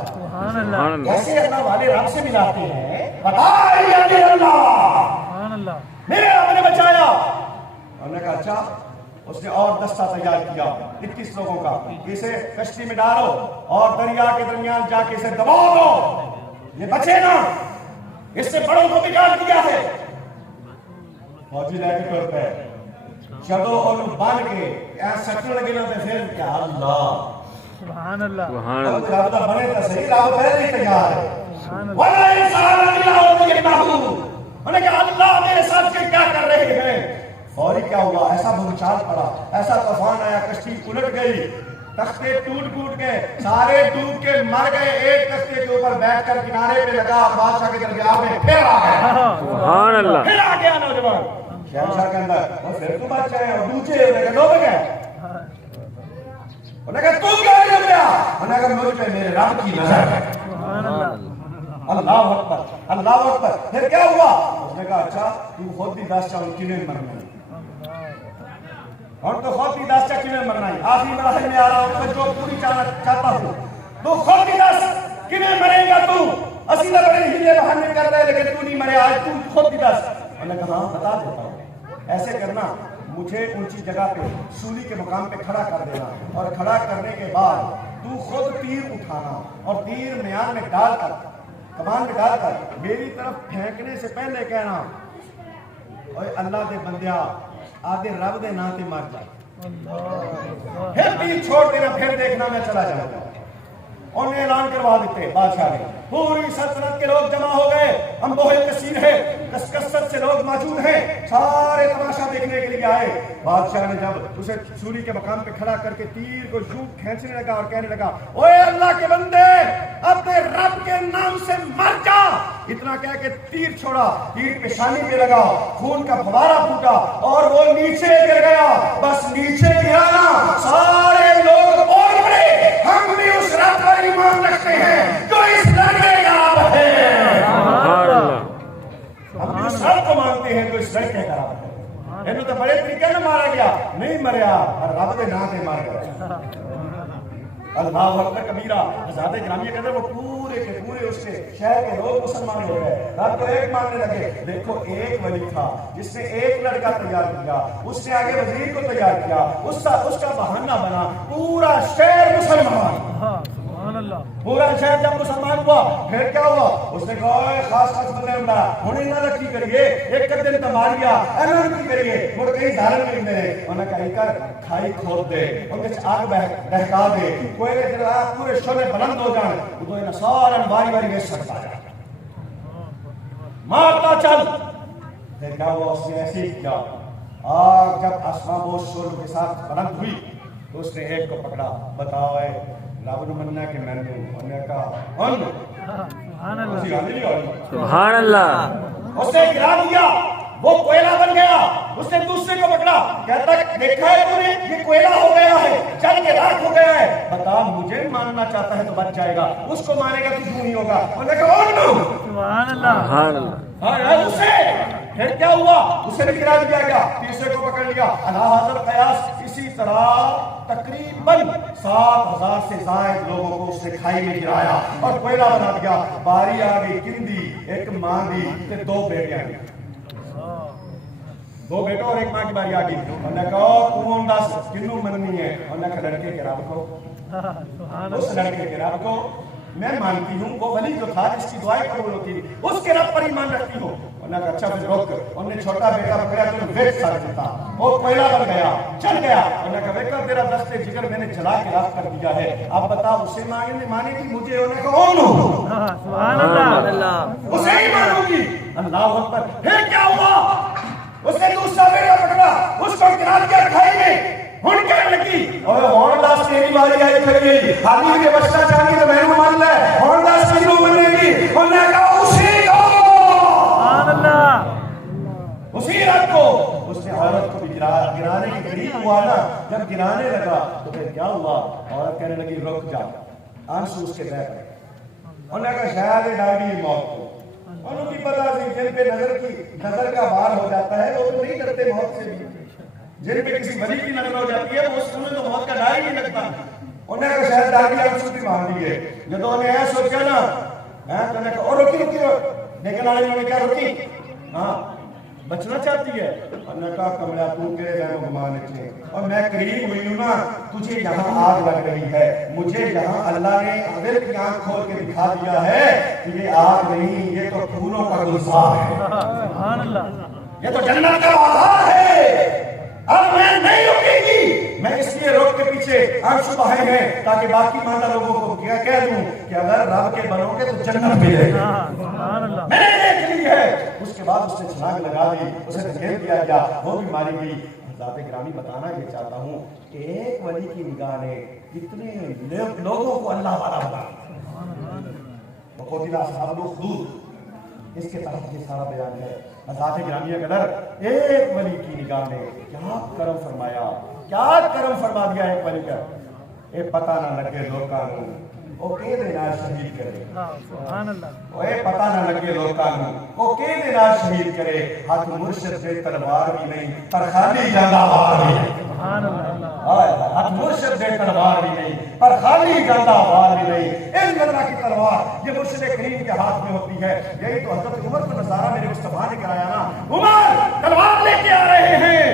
کیسے اللہ والے رب سے ملاتے ہیں؟ بتائیے اللہ میرے رب نے بچایا۔ انہوں نے کہا اچھا۔ اس نے اور دستہ تیار کیا 21 لوگوں کا، اسے کشتی میں ڈالو اور دریا کے درمیان جا کے اسے دبا دو، یہ بچے نا، اس سے بڑوں کو بگاڑ دیا ہے۔ فوجی لے کے ٹر پہ جدو انہوں بن کے سکڑ لگے نا پھر کیا اللہ سبحان اللہ رابطہ بنے تو صحیح، رابطہ پہلے ہی تیار ہے۔ وَلَا إِنسَانَ إِلَّا وَيَّمَّهُ۔ انہوں نے کہا اللہ میرے ساتھ کیا کر رہے ہیں؟ فوری کیا ہوا؟ ایسا بھونچال پڑا، ایسا طوفان آیا، کشتی الٹ گئی، تختے ٹوٹ گئے، سارے ڈوب کے مر گئے۔ ایک تختے کے اوپر بیٹھ کر کنارے پہ لگا، بادشاہ کے دربار میں پھر آ گیا، سبحان اللہ، پھر آ گیا نوجوان شہنشاہ کے اندر۔ اور پھر تو بچ گئے اور دوسرے انہوں نے ڈوب گئے۔ انہوں نے کہا تم کیا ڈوب گیا؟ انہوں نے کہا مجھ پہ میرے رب کی نظر ہے۔ اللہ اکبر اللہ اکبر۔ پھر کیا ہوا؟ اس نے کہا اچھا تو خود بھی دس چاہوں کنہیں مرنا ہے، اور تو خود بھی دس چاہ کنہیں مرنا ہے۔ آخری مراحل میں آ رہا ہوں، میں جو پوری چاہتا ہوں تو خود بھی دس کنہیں مرے گا تو اسی طرح بڑے ہیلے بہانے کر رہے لیکن تو نہیں مرے، آج تو خود بھی دس۔ انہوں نے کہا ہاں بتا دیتا ہوں، ایسے کرنا مجھے اونچی جگہ پہ سولی کے مقام پہ کھڑا کر دینا، اور کھڑا کرنے کے بعد تو خود تیر اٹھانا اور تیر میان میں ڈال کر، کمان میں ڈال کر میری طرف پھینکنے سے پہلے کہنا اوے اللہ دے بندیا آدھے رب دے نام تے مر جا، پھر تیر چھوڑ دینا، پھر دیکھنا میں چلا جاؤں گا۔ انہیں اعلان کروا دیتے بادشاہ نے، پوری سلطنت کے لوگ جمع ہو گئے، انبوہ کثیر ہے، کثرت سے لوگ موجود ہیں، سارے تماشا دیکھنے کے لیے آئے۔ بادشاہ نے جب اسے سولی کے مقام پہ کھڑا کر کے تیر کو یوں کھینچنے لگا اور کہنے لگا اوے اللہ کے بندے اپنے رب کے نام سے مر جا، اتنا کہہ کے تیر چھوڑا، تیر پیشانی پہ لگا، خون کا فوارہ پھوٹا اور وہ نیچے گر گیا۔ بس نیچے گرا نا سارے لوگ بول پڑے ہم بھی اس رب پر ایمان رکھتے ہیں جو اس لڑکے کا رب ہے، ہم بھی اس رب کو مانتے ہیں جو اس لڑکے کا رب ہے۔ انہوں تو بڑے طریقے میں مارا گیا، نہیں مریا اور رب کے نام پہ مار گیا۔ اللہ اکبر کبیرہ۔ حضرات گرامی کہتے ہیں وہ پورے کے پورے اس کے شہر کے لوگ مسلمان ہو گئے، رب کو ایک ماننے لگے۔ دیکھو ایک ولی تھا جس نے ایک لڑکا تیار کیا، اس نے آگے وزیر کو تیار کیا، اس کا بہانہ بنا پورا شہر مسلمان، پورا شہر جب مسلمان ہوا پھر کیا ہوا اس نے کہا اے خاص خاص بندے بنا ہن انہاں دا کی کریے ایک دن تے مار گیا انہاں کی کریے مڑ کہیں ظالم نہیں میرے انہاں کہا کر کھائی کھود دے ان وچ آگ بہکا دے کوئلے جڑا پورے شعلے بلند ہو جان اودوں انہاں سارا باری باری وچ سٹتا جا مارتا چل پھر کیا ہوا اس نے ایسے ہی کیا آگ جب آسمان بہت شور کے ساتھ بلند ہوئی تو اس نے ایک کو پکڑا بتاؤ اے رب نے مننا کہ میں نے انہوں نے کہا ان سبحان اللہ اس نے گرا دیا وہ کوئلہ بن گیا اس نے دوسرے کو پکڑا کہتا دیکھا ہے تو نے یہ کوئلہ ہو گیا ہے جل کے راکھ ہو گیا ہے بتا مجھے ماننا چاہتا ہے تو بچ جائے گا اس کو مانے گا تو کیوں نہیں ہوگا انہوں نے کہا سبحان اللہ سبحان اللہ اسے پھر کیا ہوا اسے بھی گرا دیا گیا تیسرے کو پکڑ لیا علی حاضر قیاس اسی طرح تقریباً 7,000 سے زائد لوگوں کو اس نے کھائی میں گرایا اور کوئلہ بنا دیا باری آ گئی کندی ایک ماں دی تے 2 بیٹیاں دی 2 بیٹوں اور ایک ماں کی باری آ گئی انہوں نے کہا کون دس کنوں مننی ہے انہوں نے کہا لڑکے کے رب کو اس لڑکے کے رب کو میں مانتی ہوں وہ ولی جو تھا جس کی دعائیں قبول ہوتی تھی اس کے رب پر ایمان رکھتی ہوں انہوں نے کہا اچھا پھر روک انہوں نے چھوٹا بیٹا پکڑا تو ویٹ سا دیتا وہ کوئلہ بن گیا چل گیا انہوں نے کہا بیٹا تیرا دست جگر میں نے جلا کے راکھ کر دیا ہے اب بتا اسے مانے گی مجھے انہوں نے کہا سبحان اللہ اسے ہی مانوں گی اللہ اکبر پھر کیا ہوا اس نے دوسرا بیٹا پکڑا اس کو گرا دیا کھائی میں ہن کہنے لگی اور ہن دس تیری باری آئی کھڑی حالی کے بچہ چاہیے تو میں نے مان لے ہن دس کیوں بنے گی انہوں نے کہا اسی کو سبحان اللہ اسی رات کو اس نے عورت کو بھی گرانے کے قریب ہوا نا جب گرانے لگا تو پھر کیا ہوا عورت کہنے لگی رک جا آنسو اس کے بہ گئے انہوں نے کہا شاید ڈالی موت کو انہوں کی پتا تھی جن پہ نظر کا بار ہو جاتا ہے وہ تو نہیں کرتے موت سے بھی جن پہ کسی ولی کی نظر ہو جاتی ہے وہ انہیں تو موت کا ڈر ہی نہیں لگتا انہیں کہا شاید ڈالی آنسو بھی مان لیے جب انہیں ایسا سوچا نا تو انہیں کہا اور رکی لیکن انہوں نے کیا رکی ہاں بچنا چاہتی ہے انہوں نے کہا کمرہ تو کے رحم و گمان اتنے اور میں قریب ہوئی ہوں نا تجھے یہاں آگ لگ رہی ہے مجھے یہاں اللہ نے اگر کی آنکھ کھول کے دکھا دیا ہے کہ یہ آگ نہیں یہ تو پھولوں کا گلزار ہے سبحان اللہ یہ تو جنت کا بازار ہے اب میں نہیں رکے گی میں اس لیے روک کے پیچھے آنسو بہائے ہیں تاکہ باقی مانا لوگوں کو کہہ دوں کہ اگر رب کے بنو گے تو جنت ملے گی میں نے دیکھ لی ہے اس کے بعد اس نے چھلانگ لگا دی اسے دھکیل دیا گیا وہ بھی ماری گئی ذات گرامی بتانا یہ چاہتا ہوں کہ ایک ولی کی نگاہ نے کتنے لوگوں کو اللہ والا بنا وقتل اصحاب الخدود اس کے طرف یہ سارا بیان ہے ذات گرامی قدر ایک ولی کی نگاہ نے کیا کرم فرمایا کیا کرم فرما دیا ایک ولی کا اے پتہ نہ لگے لوکاں نوں او کے دے نال شہید کرے سبحان اللہ او اے پتہ نہ لگے لوکاں نوں او کے دے نال شہید کرے ہاتھ مرشد دے تلوار بھی نہیں پر خالی جاندا وار بھی سبحان اللہ ہاتھ مرشد دے تلوار بھی نہیں پر خالی جاندا وار بھی نہیں علم اللہ کی تلوار یہ مرشد کریم کے ہاتھ میں ہوتی ہے یہی تو حضرت عمر کا نظارہ میرے مصطفیٰ نے کرایا نا عمر تلوار لے کے آ رہے ہیں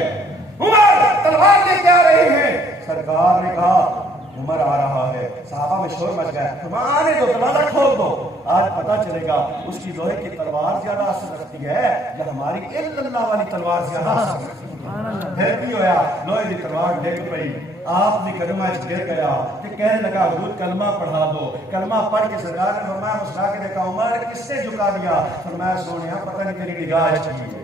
عمر تلوار لے کے آ رہے ہیں سرکار نے کہا عمر آ رہا ہے صحابہ میں شور مچ گیا تمہارے جو دروازہ کھول دو آج پتہ چلے گا اس کی لوہے کی تلوار زیادہ اثر رکھتی ہے یا ہماری اللہ والی تلوار زیادہ اثر رکھتی ہے پھر بھی ہویا لوہے کی تلوار ڈگ پئی آپ نے کلمہ گر گیا کہ کہنے لگا حضور کلمہ پڑھا دو کلمہ پڑھ کے سرکار نے فرمایا مسکرا کے دیکھا عمر کس نے جھکا دیا فرمایا سونیا پتہ نہیں تیری نگاہ اچھی ہے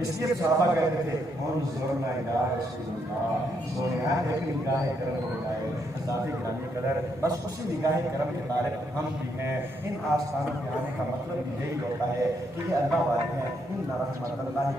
اس لیے صحابہ کہتے تھے انظرنا الی رسول اللہ سونیا ایک نگاہ کرم ہو جائے ذات گرامی قدر بس اسی نگاہ کرم کے طالب ہم بھی ہیں ان آستانوں کے آنے کا مطلب یہی ہوتا ہے کہ یہ اللہ والے ہیں ان رحمت اللہ